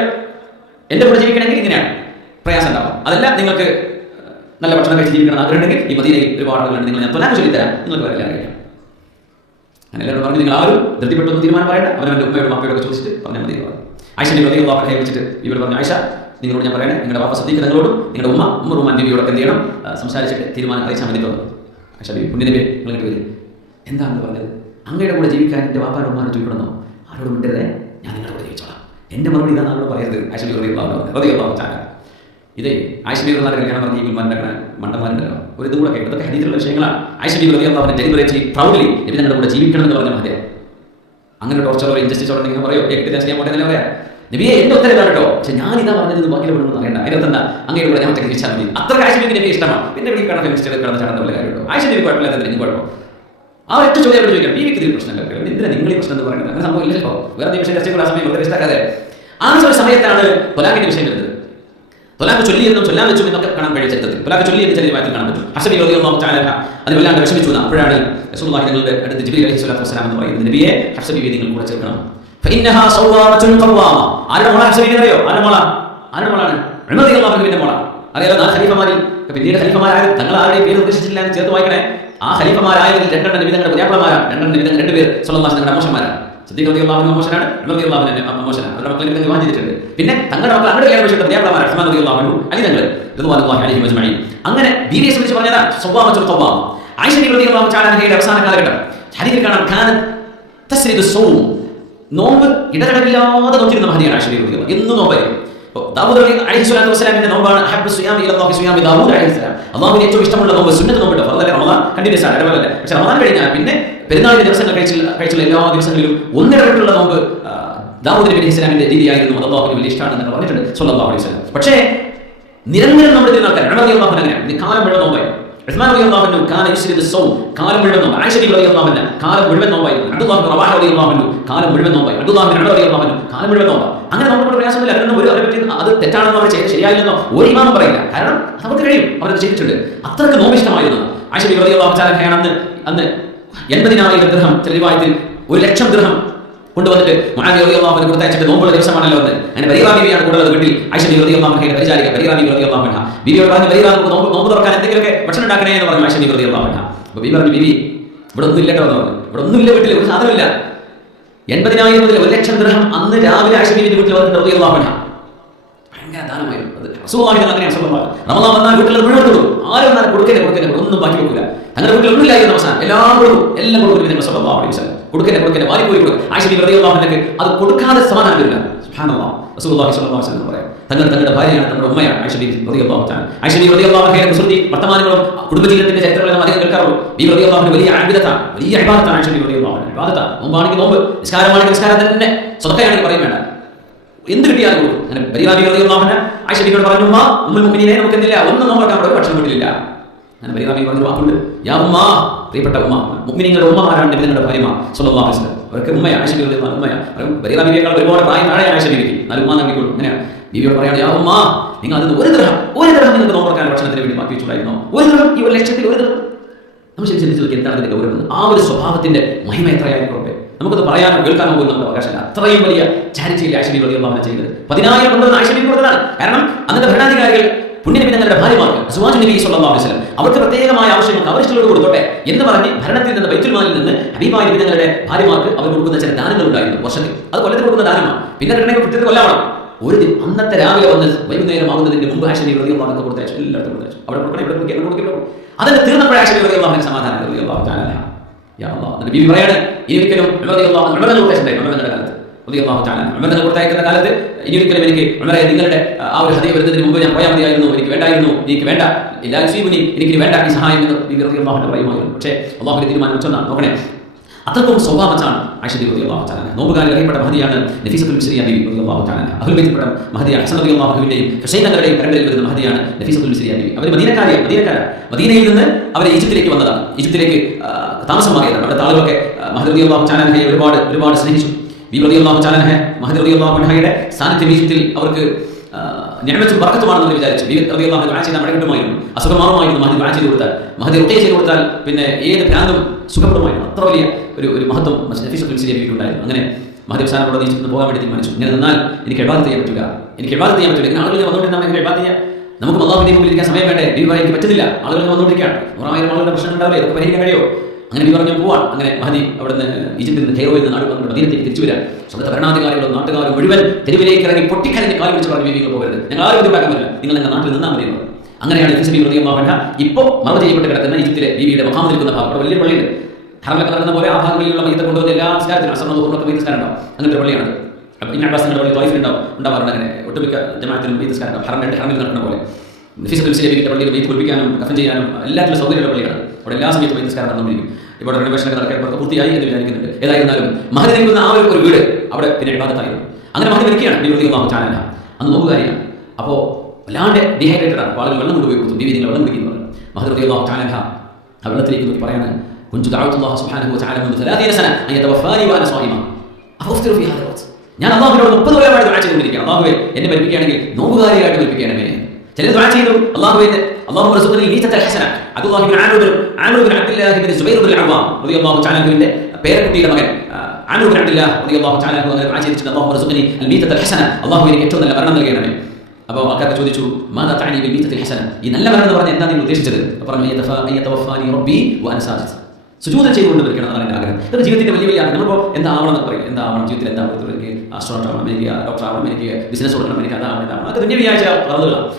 എന്റെ കൂടെ ജീവിക്കണമെങ്കിൽ ഇങ്ങനെയാണ്, പ്രയാസം ഉണ്ടാവും. അതല്ല, നിങ്ങൾക്ക് നല്ല ഭക്ഷണം കഴിച്ച് ജീവിക്കണം ആഗ്രഹമുണ്ടെങ്കിൽ ഈ മദീനയിൽ ഒരുപാട് ആളുകളുണ്ട്, നിങ്ങൾ ഞാൻ തൊലാഖ് ചൊല്ലിത്തരാം, നിങ്ങൾക്ക് വരില്ല കഴിക്കാം. അങ്ങനെ എല്ലാവരും പറഞ്ഞു, നിങ്ങൾ ആരും ധൃതിപ്പെട്ടൊന്നും തീരുമാനം പറയണ്ട, അവനവൻ്റെ ഉമ്മയോടും അപ്പയോടൊക്കെ ചോദിച്ചിട്ട് പറഞ്ഞാൽ മതി. ആയിഷ റളിയല്ലാഹു അൻഹയെ വിളിച്ചിട്ട് ഇവർ പറഞ്ഞു, ആയിഷ നിങ്ങളോട് ഞാൻ പറയണേ, നിങ്ങളുടെ വാപ്പ സദ്ദീഖ് തങ്ങളോടും നിങ്ങളുടെ ഉമ്മ റുമാൻ ബീവിയോടൊക്കെ എന്ത് ചെയ്യണം, സംസാരിച്ചിട്ട് തീരുമാനം അറിയിച്ചാൽ മതി തോന്നുന്നു. ആയിഷ ബീവി പുണ്യനബിയെ നിങ്ങളിട്ട് വരും, എന്താണെന്ന് പറഞ്ഞത്? അങ്ങയുടെ കൂടെ ജീവിക്കാൻ എൻ്റെ വാപ്പാടെ ഉമ്മാനെ ചോദിക്കണമെന്നോ? ആരോട് വിട്ടരുതേ, ഞാൻ നിങ്ങളുടെ കൂടെ ജീവിച്ചോളാം. എൻ്റെ മറുപടി ഇതാണ് ആരോട് പറയരുത്. ആയിഷ റളിയല്ലാഹു അൻഹ ഇതേ ആയിഷ റളിയല്ലാഹു കല്യാണം പറഞ്ഞ ഈ ഉൽമാൻ്റെ മണ്ടന്മാരുണ്ടല്ലോ, ഒരു ഇത് കൂടെ കേട്ടു. ഇതൊക്കെ ഹദീസിലുള്ള വിഷയങ്ങളാണ്. ആയിഷ റളിയല്ലാഹു അൻഹ ഡെലിബറേറ്റ്ലി പ്രൗഡ്ലി നബി തങ്ങളുടെ കൂടെ ജീവിക്കണം എന്ന് പറഞ്ഞ മതിയാ. അങ്ങനെ ടോർച്ചറോ ഇൻജസ്റ്റിസോ ഉണ്ടെങ്കിൽ പറയോ, ചെയ്യാൻ പോട്ടെ തന്നെ പറയാം. നബിയെ എൻ്റെ ഉത്തരവാണ് കേട്ടോ, പക്ഷെ ഞാനിതാ പറഞ്ഞത് ബാക്കിയുള്ള പെണ്ണെന്ന് അറിയണ്ട, അതിനകത്ത് അങ്ങയുടെ കൂടെ ഞാൻ ജീവിച്ചാൽ മതി. അത്ര ആയിഷ ബീവിക്ക് നബി ഇഷ്ടമാണ്. പിന്നെ ഇവിടെ കിടന്ന ഫെമിനിസ്റ്റ് കിടന്ന ചടന്ന വല്ല കാര്യമുണ്ടോ? ആയിഷ ബീവി കുഴപ്പമില്ലാത്ത എനിക്ക് കുഴപ്പം. ആ ഒറ്റ ചോദ്യം ചോദിക്കാം, ബീവിക്ക് ഇതിൽ പ്രശ്നമില്ല, എന്തിനാ നിങ്ങൾ ഈ പ്രശ്നം എന്ന് പറയുന്നത്? അങ്ങനെ സംഭവം ഇല്ലല്ലോ. വേറെ വിഷയം ചർച്ചകൾ ആ സമയം വെറുതെ ഇഷ്ടമാക്കാതെ ആ ഒരു സമയത്താണ് തൊലാഖിന്റെ വിഷയം വരുന്നത്. തൊലാഖ് ചൊല്ലിയെന്നും ചൊല്ലാൻ വെച്ചു എന്നൊക്കെ കാണാൻ കഴിയും ചരിത്രത്തിൽ. തൊലാഖ് ചൊല്ലി എന്ന് ചരിത്രത്തിൽ കാണാൻ പറ്റും. ഹഫ്സ റളിയല്ലാഹു തആല അത് വല്ലാണ്ട് വിഷമിച്ചു. അപ്പോഴാണ് റസൂലുള്ളാഹി തങ്ങളുടെ അടുത്ത് ജിബ്രീൽ അലൈഹിസ്സലാത്തു വസ്സലാം എന്ന് പറയുന്നത്, നബിയെ ഹഫ്സ ബീവി നിങ്ങൾ കൂടെ ചേർക്കണം. ഫഇന്നഹാ സവ്വാമത്തുൻ ഖവ്വാമ. ആരുടെ മോളാണ് ഹഫ്സ ബീവി അറിയോ? ആരുടെ മോളാണ്? ഉമർ റളിയല്ലാഹു അൻഹുവിന്റെ മോളാണ്. അറിയാലോ, നാല് ഖലീഫമാരിൽ പിന്നീട് ഖലീഫമാരായ തങ്ങൾ ആരുടെയും പേര് ഉപേക്ഷിച്ചിട്ടില്ല എന്ന് ചേർത്ത് വായിക്കണേ. ആ ഖലീഫമാരായതിൽ രണ്ടെണ്ണം നബി തങ്ങളുടെ പുതിയാപ്ലമാരാണ്, രണ്ടുപേർ സ്വല്ലല്ലാഹു അലൈഹി വസല്ലം മോശന്മാരാണ്. സദ്ദീഖ് റളിയല്ലാഹു അൻഹു മോശനാണ്, ഉമർ റളിയല്ലാഹു അൻഹു മോശനാണ്. അവരുടെ മക്കളെ വിവാഹം ചെയ്തിട്ടുണ്ട്. പിന്നെ തങ്ങളുടെ മക്കൾ അങ്ങോട്ട് കല്യാണം കഴിച്ചിട്ട് പുതിയാപ്ലമാരാണ് ഉസ്മാൻ റളിയല്ലാഹു അൻഹു, അലി തങ്ങൾ റളിയല്ലാഹു അലൈഹിം അജ്മഈൻ. അങ്ങനെ ബീവിയെ സംബന്ധിച്ച് പറഞ്ഞതാ സവ്വാമത്തുൽ ഖവ്വാമ. ആയിഷ റളിയല്ലാഹു തആല അൻഹയുടെ അവസാന കാലഘട്ടം ഹദീസിൽ കാണാം, കാനത് തസ്രിദു സൗം, നോമ്പ് ഇടതടവില്ലാതെ നോക്കിയിരുന്ന മഹദിയാണ് ആയിഷ റളിയല്ലാഹു അൻഹ. എന്നും നോമ്പായിരുന്നു. ദാവൂദ് അലൈഹിസ്സലാത്തു വസ്സലാമിന്റെ നോമ്പാണ് അഹബ്ബു സിയാമി ഇലല്ലാഹി സിയാമി ദാവൂദ് അലൈഹിസ്സലാം. അല്ലാഹുവിന് ഏറ്റവും ഇഷ്ടമുള്ള നോമ്പ് സുന്നത്ത് നോമ്പുണ്ട്. ഫർദ് റമദാൻ കണ്ടിന്യൂസ് ആണ്, ഇടവേള. പക്ഷേ റമദാൻ കഴിഞ്ഞാൽ പിന്നെ പെരുന്നാളിന്റെ ദിവസങ്ങൾ കഴിച്ചുള്ള എല്ലാ ദിവസങ്ങളിലും ഒന്നിടവിട്ടുള്ള നോമ്പ് ദാവൂദ് നബി അലൈഹിസ്സലാമിന്റെ രീതിയായിരുന്നു. അത് അല്ലാഹുവിന് വലിയ ഇഷ്ടമാണ് എന്ന് പറഞ്ഞിട്ടുണ്ട് സ്വല്ലല്ലാഹു അലൈഹി വസല്ലം. പക്ഷേ നിരന്തരം നമ്മുടെ ഇതിൽ നടക്കാൻ ഉമർ റളിയല്ലാഹു അൻഹു അങ്ങനെ കാലം മുഴുവൻ നോമ്പായിരുന്നു. ഉസ്മാൻ റളിയല്ലാഹു അൻഹു കാന യുസ്രിദു സൗം, കാലം മുഴുവൻ നോമ്പ്. ആയിഷ റളിയല്ലാഹു അൻഹ കാലം മുഴുവൻ നോമ്പായിരുന്നു. അബ്ദുല്ലാഹ് ഇബ്നു റവാഹ റളിയല്ലാഹു അൻഹു കാലം മുഴുവൻ നോമ്പായി. അബ്ദുല്ലാഹ് ഇബ്നു ഉമർ റളിയല്ലാഹു അൻഹു കാലം മുഴുവൻ നോമ്പ്. അങ്ങനെ നമുക്ക് പ്രയാസമില്ല. അതിനൊന്നും ഒരു അവരെ പറ്റി അത് തെറ്റാണെന്നോ അവർ ശരിയായില്ലെന്നോ ഒരു ഇമാമും പറയില്ല. കാരണം അവർക്ക് കഴിയും, അവരത് ചെയ്തിട്ടുണ്ട്. അത്രയ്ക്ക് നോമ്പ് ഇഷ്ടമായിരുന്നു. ആയിഷ റളിയല്ലാഹു അൻഹ അന്ന് 80,000 ദിർഹം, ചില റിവായത്തിൽ 1,00,000 ദിർഹം കൊണ്ടുവന്നിട്ട് മുആവിയ റളിയല്ലാഹു അൻഹു കൊടുത്തയച്ചിട്ട് നോമ്പുള്ള ദിവസമാണല്ലോ എന്ന്. അങ്ങനെ ബരീറ ബീവിയാണ് കൂടുതൽ വീട്ടിൽ ആയിഷ റളിയല്ലാഹു അൻഹയുടെ പരിചാരിക ബരീറ റളിയല്ലാഹു അൻഹ. ബീവിയോട് പറഞ്ഞു, ബരീറ നോമ്പ് തുറക്കാൻ എന്തെങ്കിലുമൊക്കെ ഭക്ഷണം ഉണ്ടാക്കണേ എന്ന് പറഞ്ഞു ആയിഷ റളിയല്ലാഹു അൻഹ. അപ്പോൾ ബീവി പറഞ്ഞു, ബീവി ഇവിടെ ഒന്നും ഇല്ലട്ടോ എന്ന് പറഞ്ഞു. ഇവിടെ ഒന്നും ഇല്ല, വീട്ടിൽ ഒരു സാധനമില്ല. 80,000 മുതൽ 1,00,000 ദിർഹം അന്ന് രാവിലെ ആയിഷ ബീവിയുടെ വീട്ടിൽ വന്നിട്ട് റളിയല്ലാഹു അൻഹ ഭയങ്കര ദാനമായിരുന്നു. അത് റസൂലുള്ളാഹി അങ്ങനെയാണ് സ്വല്ലല്ലാഹു അലൈഹി വസല്ലം. റമദാൻ വന്നാൽ വീട്ടിൽ മുഴുവൻ കൊടുക്കും. ആരും വന്നാൽ കൊടുക്കലേ ഒന്നും ബാക്കി വെക്കില്ല. തങ്ങളുടെ വീട്ടിൽ ഒന്നുമില്ലായിരുന്നു. അവസാനം എല്ലാം കൊടുക്കും, എല്ലാം കൊടുക്കും. സ്വല്ലല്ലാഹു അലൈഹി വസല്ലം കൊടുക്കലേ വാരിപ്പോയി കൊടുക്കും. ആയിഷ ബീവി റളിയല്ലാഹു അൻഹയ്ക്ക് അത് കൊടുക്കാതെ സമാധാനം വരില്ല. സുബ്ഹാനല്ലാഹ്. റസൂലുള്ളാഹി സ്വല്ലല്ലാഹു അലൈഹി വസല്ലം പറയാം, തങ്ങളുടെ ഭാര്യയാണ്, നമ്മുടെ ഉമ്മയാണ് ആയിഷ ബീവി റളിയല്ലാഹു തആല. ആയിഷ ബീവി റളിയല്ലാഹു അൻഹയുടെ കുസൃതി വർത്തമാനങ്ങളും കുടുംബജീവിതത്തിന്റെ ചരിത്രങ്ങളും നാം അധികം കേൾക്കാറുള്ളൂ. ബീവി റളിയല്ലാഹു അൻഹ വലിയ ആബിദത്താണ്, വലിയ ഇബാദത്താണ്. ആയിഷ ബീവി റളിയല്ലാഹു അൻഹ ഇബാദത്താണ്. നോമ്പാണെങ്കിൽ നോമ്പ്, നിസ്കാരമാണെങ്കിൽ നിസ്കാരം തന്നെ, സ്വതക്കയാണെങ്കിൽ പറയും വേണ്ട, എന്ത് കിട്ടിയാലും കൊടുക്കും. അങ്ങനെ ബരീറ റളിയല്ലാഹു അൻഹ ആയിഷ ബീവിയോട് പറഞ്ഞു, ഉമ്മ ഉമ്മുൽ മുഅ്മിനീനെ നമുക്ക് എന്തില്ല, ഒന്നും നോക്കാൻ ഒരു ഭക്ഷണം വീട്ടിലില്ല. അങ്ങനെ ബരീറ ബീവി പറഞ്ഞു, വാക്കുണ്ട്, യാ ഉമ്മ, പ്രിയപ്പെട്ട ഉമ്മ, മുഅ്മിനീങ്ങളുടെ ഉമ്മമാരാണ് നബി തങ്ങളുടെ ഭാര്യമാർ സ്വല്ലല്ലാഹു അലൈഹി വസല്ലം. അവർക്ക് ഉമ്മയാണ് ആയിഷ ബീവി റളിയല്ലാഹു അൻഹ, ഉമ്മയാണ്. ബരീറ ബീവിയേക്കാൾ ഒരുപാട് പ്രായം താഴെയാണ് ആയിഷ ബീവിക്ക്. എന്നാലും ഉമ്മ നൽകിക്കൊള്ളു. അങ്ങനെയാണ് ബീവിയോട് പറയാണ്, യാ ഉമ്മ, നിങ്ങൾ അതിന് ഒരു ദിർഹം നിങ്ങൾക്ക് നോക്കാൻ ഭക്ഷണത്തിന് വേണ്ടി മാറ്റി വെച്ചുണ്ടായിരുന്നോ? ഒരു ദിർഹം, ഈ 1,00,000 ഒരു ദിർഹം. നമ്മൾ ശരി ചിന്തിച്ചു നോക്കി, എന്താണ് ഇതിന്റെ ഗൗരവം? ആ ഒരു സ്വഭാവത്തിന്റെ മഹിമ എത്രയായിക്കോട്ടെ, നമുക്കത് പറയാനോ കേൾക്കാനോ പോലും നമ്മുടെ അവകാശമില്ല. അത്രയും വലിയ ചാരിറ്റിയിൽ ആയിഷ ബീവി റളിയല്ലാഹു അൻഹ ചെയ്തത് 10,000 കൊണ്ടുവന്ന ആയിഷ ബീവി കൊടുത്തതാണ്. കാരണം അന്നത്തെ ഭരണാധികാരികൾ പുണ്യനബി തങ്ങളുടെ ഭാര്യമാർക്ക് അസ്വാജു നബി സ്വല്ലല്ലാഹു അലൈഹി വസല്ലം അവർക്ക് പ്രത്യേകമായ ആവശ്യങ്ങൾക്ക് അവർ ഇഷ്ടമുള്ളത് കൊടുത്തോട്ടെ എന്ന് പറഞ്ഞ് ഭരണത്തിൽ നിന്ന് ബൈത്തുൽ മാലിൽ നിന്ന് ഹബീബായ നബി തങ്ങളുടെ ഭാര്യമാർക്ക് അവർ കൊടുക്കുന്ന ചില ദാനങ്ങൾ ഉണ്ടായിരുന്നു വർഷത്തിൽ. അത് കൊല്ലത്തിൽ കൊടുക്കുന്ന ദാനമാണ്. പിന്നെ കിട്ടണമെങ്കിൽ കൊല്ലാവണം. ഒരു അന്നത്തെ രാവിലെ വന്ന് വൈകുന്നേരം ആകുന്നതിന് മുമ്പ് ആയിഷ ബീവി റളിയല്ലാഹു അൻഹ കൊടുത്തയച്ചു, എല്ലായിടത്തും കൊടുത്തയച്ചു. അവിടെ കൊടുക്കണം, ഇവിടെ കൊടുക്കണം. അതിന് തീർന്നപ്പോൾ ആയിഷ ബീവി റളിയല്ലാഹു അൻഹ സമാധാനം റളിയല്ലാഹു തആല അൻഹ. യാ അല്ലാഹ്, നബി പറയാണ്, ഇനിയൊരിക്കലും റളിയല്ലാഹു അൻഹു ഉമറിനെ കൊടുത്തയച്ചിട്ടുണ്ടായിരുന്നു. ഉമറിന്റെ കാലത്ത് റളിയല്ലാഹു തആല ഉമറിനെ കൊടുത്തയക്കുന്ന കാലത്ത് ഇനിയൊരിക്കലും എനിക്ക് ഉമറെ നിങ്ങളുടെ ആ ഒരു ഹദീയ വരുന്നതിന് മുമ്പ് ഞാൻ പോയാൽ മതിയായിരുന്നു, എനിക്ക് വേണ്ടായിരുന്നു, എനിക്ക് വേണ്ട, ഇല്ലാ യുസീബുനി, എനിക്ക് വേണ്ട ഈ സഹായം എന്ന് ബീവി റളിയല്ലാഹു അൻഹ പറയുമായിരുന്നു. പക്ഷേ അല്ലാഹുവിന്റെ തീരുമാനം വെച്ചൊന്നാണ്. നോക്കണേ, അത്രക്കും സ്വഭാവമാണ് ആയിഷ ബീവി റളിയല്ലാഹു തആല. നോമ്പുകാരിൽ അറിയപ്പെട്ട മഹദിയാണ് നഫീസത്തുൽ മിസ്രിയ ബീവി റളിയല്ലാഹു തആല. അഹ്ലുൽ ബൈത്തിൽപ്പെട്ട മഹദിയാണ്. ഹസൻ റളിയല്ലാഹു അൻഹുവിന്റെയും ഹുസൈൻ തങ്ങളുടെയും പരമ്പരയിൽ വരുന്ന മഹദിയാണ് നഫീസത്തുൽ മിസ്രിയ ബീവി. അവർ മദീനക്കാരാണ്. മദീനയിൽ നിന്ന് അവർ ഈജിപ്തിലേക്ക് വന്നതാണ്. ഈജിപ്തിലേക്ക് താമസം മാറിയതാണ്. അവിടെ ആളുകളൊക്കെ മഹദി റളിയല്ലാഹു തആലയെ ഒരുപാട് സ്നേഹിച്ചു. ബീവി റളിയല്ലാഹു തആല മഹദി റളിയല്ലാഹു അൻഹയുടെ സാന്നിധ്യം ഈജിപ്തിൽ അവർക്ക് നിഅമത്തും ബറക്കത്തുമാണെന്ന് വിചാരിച്ചു. ബീവി റളിയല്ലാഹു അൻഹ ആഴ്ചയിൽ മഴ കിട്ടുമായിരുന്നു, അസുഖമാറുമായിരുന്നു. മഹദി ദുആ ചെയ്ത് കൊടുത്താൽ, മഹദി റുഖ്യ ചെയ്ത് കൊടുത്താൽ പിന്നെ ഏത് ഭ്രാന്തും സുഖപ്പെടുമായിരുന്നു. അത്ര വലിയ ഒരു മഹത്വം നഫീസത്തുൽ മിസ്രിയ ബീവിക്ക് ഉണ്ടായിരുന്നു. അങ്ങനെ മഹദി അവസാനത്തോടെ ഈജിപ്തിൽ നിന്ന് പോകാൻ വേണ്ടി തീരുമാനിച്ചു. ഇങ്ങനെ നിന്നാൽ എനിക്ക് ഇബാദത്ത് ചെയ്യാൻ പറ്റില്ല, ഇങ്ങനെ ആളുകൾ വന്നുകൊണ്ട് നാം എങ്ങനെ ഇബാദത്ത് ചെയ്യാം? നമുക്ക് അല്ലാഹുവിന്റെ മുമ്പിൽ ഇരിക്കാൻ സമയം വേണ്ടേ? ബീവി എനിക്ക് പറ്റുന്നില്ല, ആളുകൾ വന്നുകൊണ്ടിരിക്കുകയാണ്. 100,000 ആളുകളുടെ പ്രശ്നം ഉണ്ടാവില്ലേ, ഇതൊക്കെ പരിഹരിക്കാൻ കഴിയുമോ? അങ്ങനെ നീ പറഞ്ഞു പോവാൻ. അങ്ങനെ മഹദി അവിടുന്ന് ഈജിപ്തിൽ നിന്ന് കൈറോയിൽ നിന്ന് മദീനത്തേക്ക് തിരിച്ചു വരാൻ. സ്വന്തത്തെ ഭരണാധികാരികളും നാട്ടുകാരും മുഴുവൻ തെരുവിലേക്ക് ഇറങ്ങി പൊട്ടിക്കരഞ്ഞ് കാൽ പിടിച്ച് പറഞ്ഞു ബീവികൾ പോകരുത്, ഞങ്ങൾ ആരും ഉണ്ടാക്കാൻ പറ്റില്ല, നിങ്ങൾ ഞങ്ങളുടെ നാട്ടിൽ നിന്നാൽ മതി. അങ്ങനെയാണ് ഫിസബി റളിയല്ലാഹു അൻഹ ഇപ്പോൾ മറവ് ചെയ്യപ്പെട്ട് കിടക്കുന്ന ഈജിപ്തിലെ ബീവിയുടെ മഖാം നിൽക്കുന്ന ഭാഗം. അവിടെ വലിയ പള്ളിയുണ്ട്. ഹറമിലൊക്കെ നടക്കുന്ന പോലെ ആ ഭാഗങ്ങളിലുള്ള മയ്യത്തെ കൊണ്ടുവന്ന് എല്ലാ നിസ്കാരത്തിനും അസറിനൊക്കെ നിസ്കാരം ഉണ്ടാവും. അങ്ങനത്തെ പള്ളിയാണ്. അപ്പോൾ ഇന്ന അബ്ബാസ് പള്ളി തോയിഫിൽ ഉണ്ടാവാറുണ്ട്. അങ്ങനെ ഒട്ടുമിക്ക ജമാഅത്തിനും നിസ്കാരം ഉണ്ടാവും. ഹറമിൽ നടക്കുന്ന പോലെ ഫിസിക്കൽ സിലേബിയുടെ പള്ളിയിൽ വെയിറ്റ് കുളിപ്പിക്കാനും കഫൻ ചെയ്യാനും എല്ലാത്തിലും സൗകര്യമുള്ള പള്ളിയാണ്. അവിടെ എല്ലാ സമയത്തും നിസ്കാരം നടന്നുകൊണ്ടിരിക്കും. ഇപ്പോൾ റിനോവേഷനൊക്കെ നടക്കാൻ പൂർത്തിയായി എന്ന് വിചാരിക്കുന്നുണ്ട്. ഏതായിരുന്നാലും മഹദി നിൽക്കുന്ന ആ ഒരു വീട് അവിടെ പിന്നെ ഇബാദത്തായിരുന്നു. അങ്ങനെ മഹദി മരിക്കുകയാണ്. റളിയല്ലാഹു തആല അൻഹ അന്ന് നോമ്പുകാരിയാണ്. അപ്പോൾ വല്ലാണ്ട് ഡീഹൈഡ്രേറ്റഡ് ആണ്. ആളുകൾ വെള്ളം കൊണ്ടുപോയി കൊടുത്തു. ബീവി നിങ്ങൾ വെള്ളം കുടിക്കുന്നത്. മഹദി റളിയല്ലാഹു തആല അൻഹ ആ വെള്ളത്തിലേക്ക് നോക്കി പറയാണ്, കുൻതു ദഅവതു അല്ലാഹു സുബ്ഹാനഹു വതആല മുൻദു 30 സന അൻ യതവഫാനി വഅന സ്വൈമ അഫ്തിറു ഫീ ഹാദാ വഖ്ത്. ഞാൻ അല്ലാഹുവിനോട് 30 കൊല്ലമായി ദുആ ചെയ്തുകൊണ്ടിരിക്കുകയാണ്. അല്ലാഹുവേ എന്നെ മരിപ്പിക്കുകയാണെങ്കിൽ നോമ്പുകാരിയായിട്ട് മരിപ്പിക്കണമേ. ചിലർ ദുആ ചെയ്തു, അല്ലാഹുവേ അല്ലാഹുമ്മ റസുഖനി മീതത്തൽ ഹസന. അബ്ദുല്ലാഹി ഇബ്നു ആമിർ ഇബ്നു അബ്ദുല്ലാഹി ഇബ്നു സുബൈർ ഇബ്നു അവാം റളിയല്ലാഹു തആല അൻഹുവിന്റെ പേരക്കുട്ടിയുടെ മകൻ ആമിർ ഇബ്നു അബ്ദുല്ലാഹ് റളിയല്ലാഹു തആല അൻഹു അങ്ങനെ ദുആ ചെയ്തിട്ട് അല്ലാഹുമ്മ റസുഖനി അൽ മീതത്തൽ ഹസന, അല്ലാഹു എനിക്ക് ഏറ്റവും നല്ല മരണം നൽകണമേ. അപ്പോൾ ആൾക്കാർ ചോദിച്ചു, മാദാ തഅനി ബിൽ മീതത്തിൽ ഹസന, ഈ നല്ല മരണം എന്ന് പറഞ്ഞാൽ എന്താണ് നിങ്ങൾ ഉദ്ദേശിച്ചത്? പറഞ്ഞു, യതവഫാനി റബ്ബി വഅന സാജിദ്, സുജൂദ് ചെയ്തുകൊണ്ട് മരിക്കണം എന്നാണ് എൻ്റെ ആഗ്രഹം. ഇതൊക്കെ ജീവിതത്തിന്റെ വലിയ വലിയ ആഗ്രഹം. നമ്മളിപ്പോൾ എന്താവണം എന്ന് പറയും, എന്താവണം ജീവിതത്തിൽ, എന്താ എനിക്ക് ആസ്ട്രോണോട്ട് ആവണം, എനിക്ക് ഡോക്ടർ ആവണം, എനിക്ക് ബിസിനസ് കൊടുക്കണം, എനിക്ക് അതാവണം, ഇതാവണം, അതൊക്കെ വലിയ വലിയ വളർന്നുകളാണ്.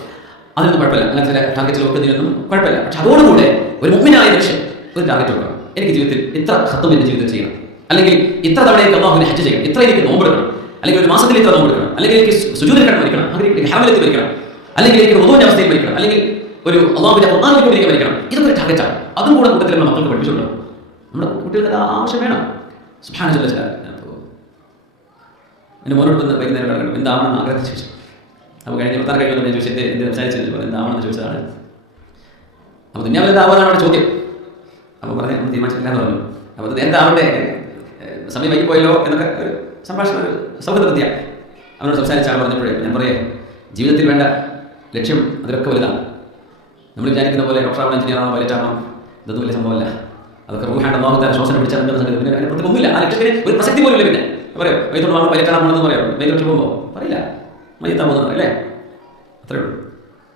അതിനൊന്നും കുഴപ്പമില്ല. അങ്ങനെ ചില ടാർഗറ്റിൽ വെക്കുന്നതിനൊന്നും കുഴപ്പമില്ല. പക്ഷെ അതോടുകൂടെ ഒരു മുഅ്മിനായ മനുഷ്യൻ ഒരു ടാർഗറ്റ് വെക്കണം. എനിക്ക് ജീവിതത്തിൽ ഇത്ര ഖത്ം എൻ്റെ ജീവിതത്തിൽ ചെയ്യണം, അല്ലെങ്കിൽ ഇത്ര തവണ എനിക്ക് അല്ലാഹുവിനെ ഹജ്ജ് ചെയ്യണം, ഇത്ര എനിക്ക് നോമ്പെടുക്കണം, അല്ലെങ്കിൽ ഒരു മാസത്തിൽ ഇത്ര നോമ്പെടുക്കണം, അല്ലെങ്കിൽ എനിക്ക് സുജൂദിൽ കിടന്ന് മരിക്കണം, അല്ലെങ്കിൽ ഹറമിലെത്തി മരിക്കണം, അല്ലെങ്കിൽ എനിക്ക് വുദൂഇന്റെ അവസ്ഥയിൽ മരിക്കണം, അല്ലെങ്കിൽ ഒരു അല്ലാഹുവിന്റെ ഖുർആൻ കൊണ്ടിരിക്കാൻ മരിക്കണം. ഇതൊക്കെ ഒരു ടാർഗറ്റാണ്. അതും കൂടെ കൂട്ടത്തിൽ നമ്മുടെ മക്കൾക്ക് പഠിപ്പിച്ചിട്ടുണ്ടോ? നമ്മുടെ കുട്ടികൾക്ക് അത് ആവശ്യം വേണം. സുബ്ഹാനല്ലാഹ് ജല്ല ജലാലുഹു. എൻ്റെ മോനോട് വന്ന് വൈകുന്നേരം കിടക്കണം, എന്താവണമെന്ന് ആഗ്രഹത്തെ ചോദിച്ചു. അപ്പോൾ കഴിഞ്ഞ പ്രധാന കഴിയുമെന്ന് ഞാൻ ചോദിച്ചത് എന്ത് സംസാരിച്ചു എന്താവണമെന്ന് ചോദിച്ചതാണ്. അപ്പോൾ ദുനിയാവിൽ എന്താവാനാണ് അവിടെ ചോദ്യം. അപ്പോൾ പറഞ്ഞ് നമ്മൾ തീരുമാനിച്ചില്ല എന്ന് പറഞ്ഞു. അപ്പോൾ അത് എന്താവണ്ടേ, സമയം വൈകിപ്പോയല്ലോ എന്നൊക്കെ ഒരു സംഭാഷണം, ഒരു സൗഹൃദത്തെത്തിയ അവനോട് സംസാരിച്ച ആൾ പറഞ്ഞപ്പോഴേ ഞാൻ പറയേ, ജീവിതത്തിൽ വേണ്ട ലക്ഷ്യം അതിലൊക്കെ വലുതാണ്. നമ്മൾ വിചാരിക്കുന്ന പോലെ ഡോക്ടറാവണം, എഞ്ചിനീയറാണോ, പൈലറ്റാണോ, ഇതൊന്നും വലിയ സംഭവമല്ല. അതൊക്കെ റൂഹാണ്ട് അല്ലാഹു ശ്വാസം പിടിച്ചാൽ സംഗതി പിന്നെ അതിനപ്പുറത്തേക്ക് ഒന്നുമില്ല. ആ ലക്ഷ്യത്തിന് ഒരു പ്രസക്തി പോലും ഇല്ല. പിന്നെ പറയോ വൈകിട്ടോട് വേണം പൈലറ്റാണെന്ന് പറയാം, വൈകിട്ട് പോകുമ്പോൾ പറയില്ല, മയ്യത്താൻ പോകുന്നത് അല്ലേ, അത്രേ ഉള്ളൂ.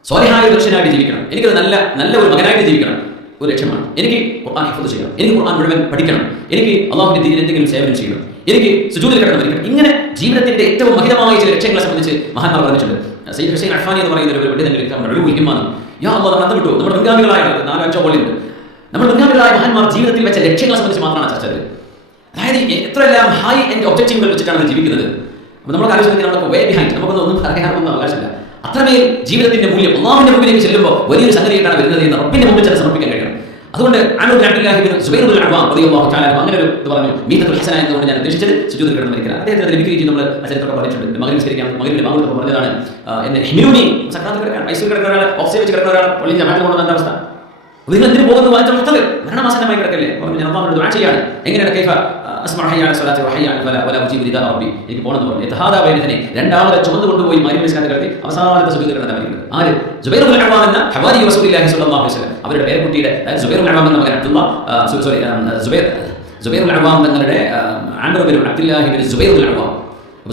സ്വാലിഹായ ഒരു മനുഷ്യനായിട്ട് ജീവിക്കണം, എനിക്കത് നല്ല ഒരു മകനായിട്ട് ജീവിക്കണം ഒരു ലക്ഷ്യമാണ്. എനിക്ക് ഖുർആൻ ഹിഫ്ദ് ചെയ്യണം, എനിക്ക് ഖുർആൻ മുഴുവൻ പഠിക്കണം, എനിക്ക് അല്ലാഹുവിന്റെ ദീനിൽ എന്തെങ്കിലും സേവനം ചെയ്യണം, എനിക്ക് സുജൂദിൽ കിടന്ന് മരിക്കണം. ഇങ്ങനെ ജീവിതത്തിന്റെ ഏറ്റവും മഹിതമായ ചില ലക്ഷ്യങ്ങളെ സംബന്ധിച്ച് മഹാന്മാർ പറഞ്ഞിട്ടുണ്ട്. സയ്യിദ് ഹുസൈൻ അഫ്ഫാനി എന്ന് പറയുന്ന ഒരു പണ്ഡിതന്റെ ലിഖിമാണ്. യാ അല്ലാഹ്, നമ്മൾ അന്തം വിട്ടു. നമ്മുടെ മുൻഗാമികളായ 4-5 കോളിയുണ്ട്. നമ്മൾ മുൻഗാമികളായ മഹാന്മാർ ജീവിതത്തിൽ വെച്ച ലക്ഷ്യങ്ങളെ സംബന്ധിച്ച് മാത്രമാണ് ചർച്ച ചെയ്തത്. അതായത് എത്രയെല്ലാം ഹൈ എൻഡ് ഒബ്ജക്റ്റീവുകൾ വെച്ചിട്ടാണ് ജീവിക്കുന്നത്. അപ്പോൾ നമ്മൾ ആലോചിക്കുന്നത് നമുക്ക് വേ ബിഹൈൻഡ്, നമുക്കൊന്നും അറിയാനൊന്നും അവകാശമില്ല. അത്രമേൽ ജീവിതത്തിന്റെ മൂല്യം അല്ലാഹുവിന്റെ മുമ്പിലേക്ക് ചെല്ലുമ്പോൾ വലിയൊരു സംഗതിയായിട്ടാണ് വരുന്നത് എന്ന് റബ്ബിന്റെ മുമ്പിൽ ചെന്ന് സമർപ്പിക്കാൻ കഴിയണം. അതുകൊണ്ട് ആമിർ ഇബ്നു അബ്ദുല്ലാഹി ഇബ്നു സുബൈർ ഇബ്നു അവാം റളിയല്ലാഹു തആല അങ്ങനെ ഒരു ഇത് പറഞ്ഞു, മീതത്തുൽ ഹസന എന്നുകൊണ്ട് ഞാൻ ഉദ്ദേശിച്ചത് സുജൂദിൽ കിടന്ന് മരിക്കുക. അദ്ദേഹത്തിന്റെ ലിഖിതി നമ്മൾ ചരിത്രമൊക്കെ പറഞ്ഞിട്ടുണ്ട്. മഗ്‌രിബ് നിസ്കരിക്കാൻ മഗ്‌രിബിന്റെ ബാങ്ക് പറഞ്ഞതാണ്, എന്നെ ഹിമിലൂനി സക്രാത്തിൽ കിടക്കാൻ, ഐസിയിൽ കിടക്കുന്ന ഒരാൾ, ഓക്സിജൻ വെച്ച് കിടക്കുന്ന ഒരാൾ പള്ളിയിൽ ജമാഅത്തിന് കൊണ്ടുവന്ന അവസ്ഥ. നിങ്ങൾ എന്തിനു പോകുന്നു? വായിച്ച മക്കള് മരണമാസന്നമായി കിടക്കല്ലേ. പറഞ്ഞു, ഞാൻ അല്ലാഹുവിനോട് ദുആ ചെയ്യാണ്. എങ്ങനെയാണ് കൈഫ അസ്മഉ ഹയ്യ അല സ്വലാത്തി വ ഹയ്യ അല ഫലാ വലാ ഉജീബു നിദാ റബ്ബി, എനിക്ക് പോകണമെന്ന് പറഞ്ഞു. യതഹാദാ ബൈനതനി, രണ്ടാളെ ചുമന്നു കൊണ്ടുപോയി മഗ്‌രിബ് നിസ്കാരത്തിൽ കിടത്തി അവസാനത്തെ സുജൂദിൽ കിടന്നാണ് മരിക്കുന്നത്. ആര്? സുബൈർ ഇബ്നു അവാം എന്ന ഹവാരി റസൂലുള്ളാഹി സ്വല്ലല്ലാഹു അലൈഹി വസല്ലം. അവരുടെ പേരക്കുട്ടിയുടെ സുബൈർ ഇബ്നു അവാം എന്ന മകൻ സുബൈർ ഇബ്നു അവാം തങ്ങളുടെ ആമിർ ഇബ്നു അബ്ദുല്ലാഹി ഇബ്നു സുബൈർ ഇബ്നു അവാം,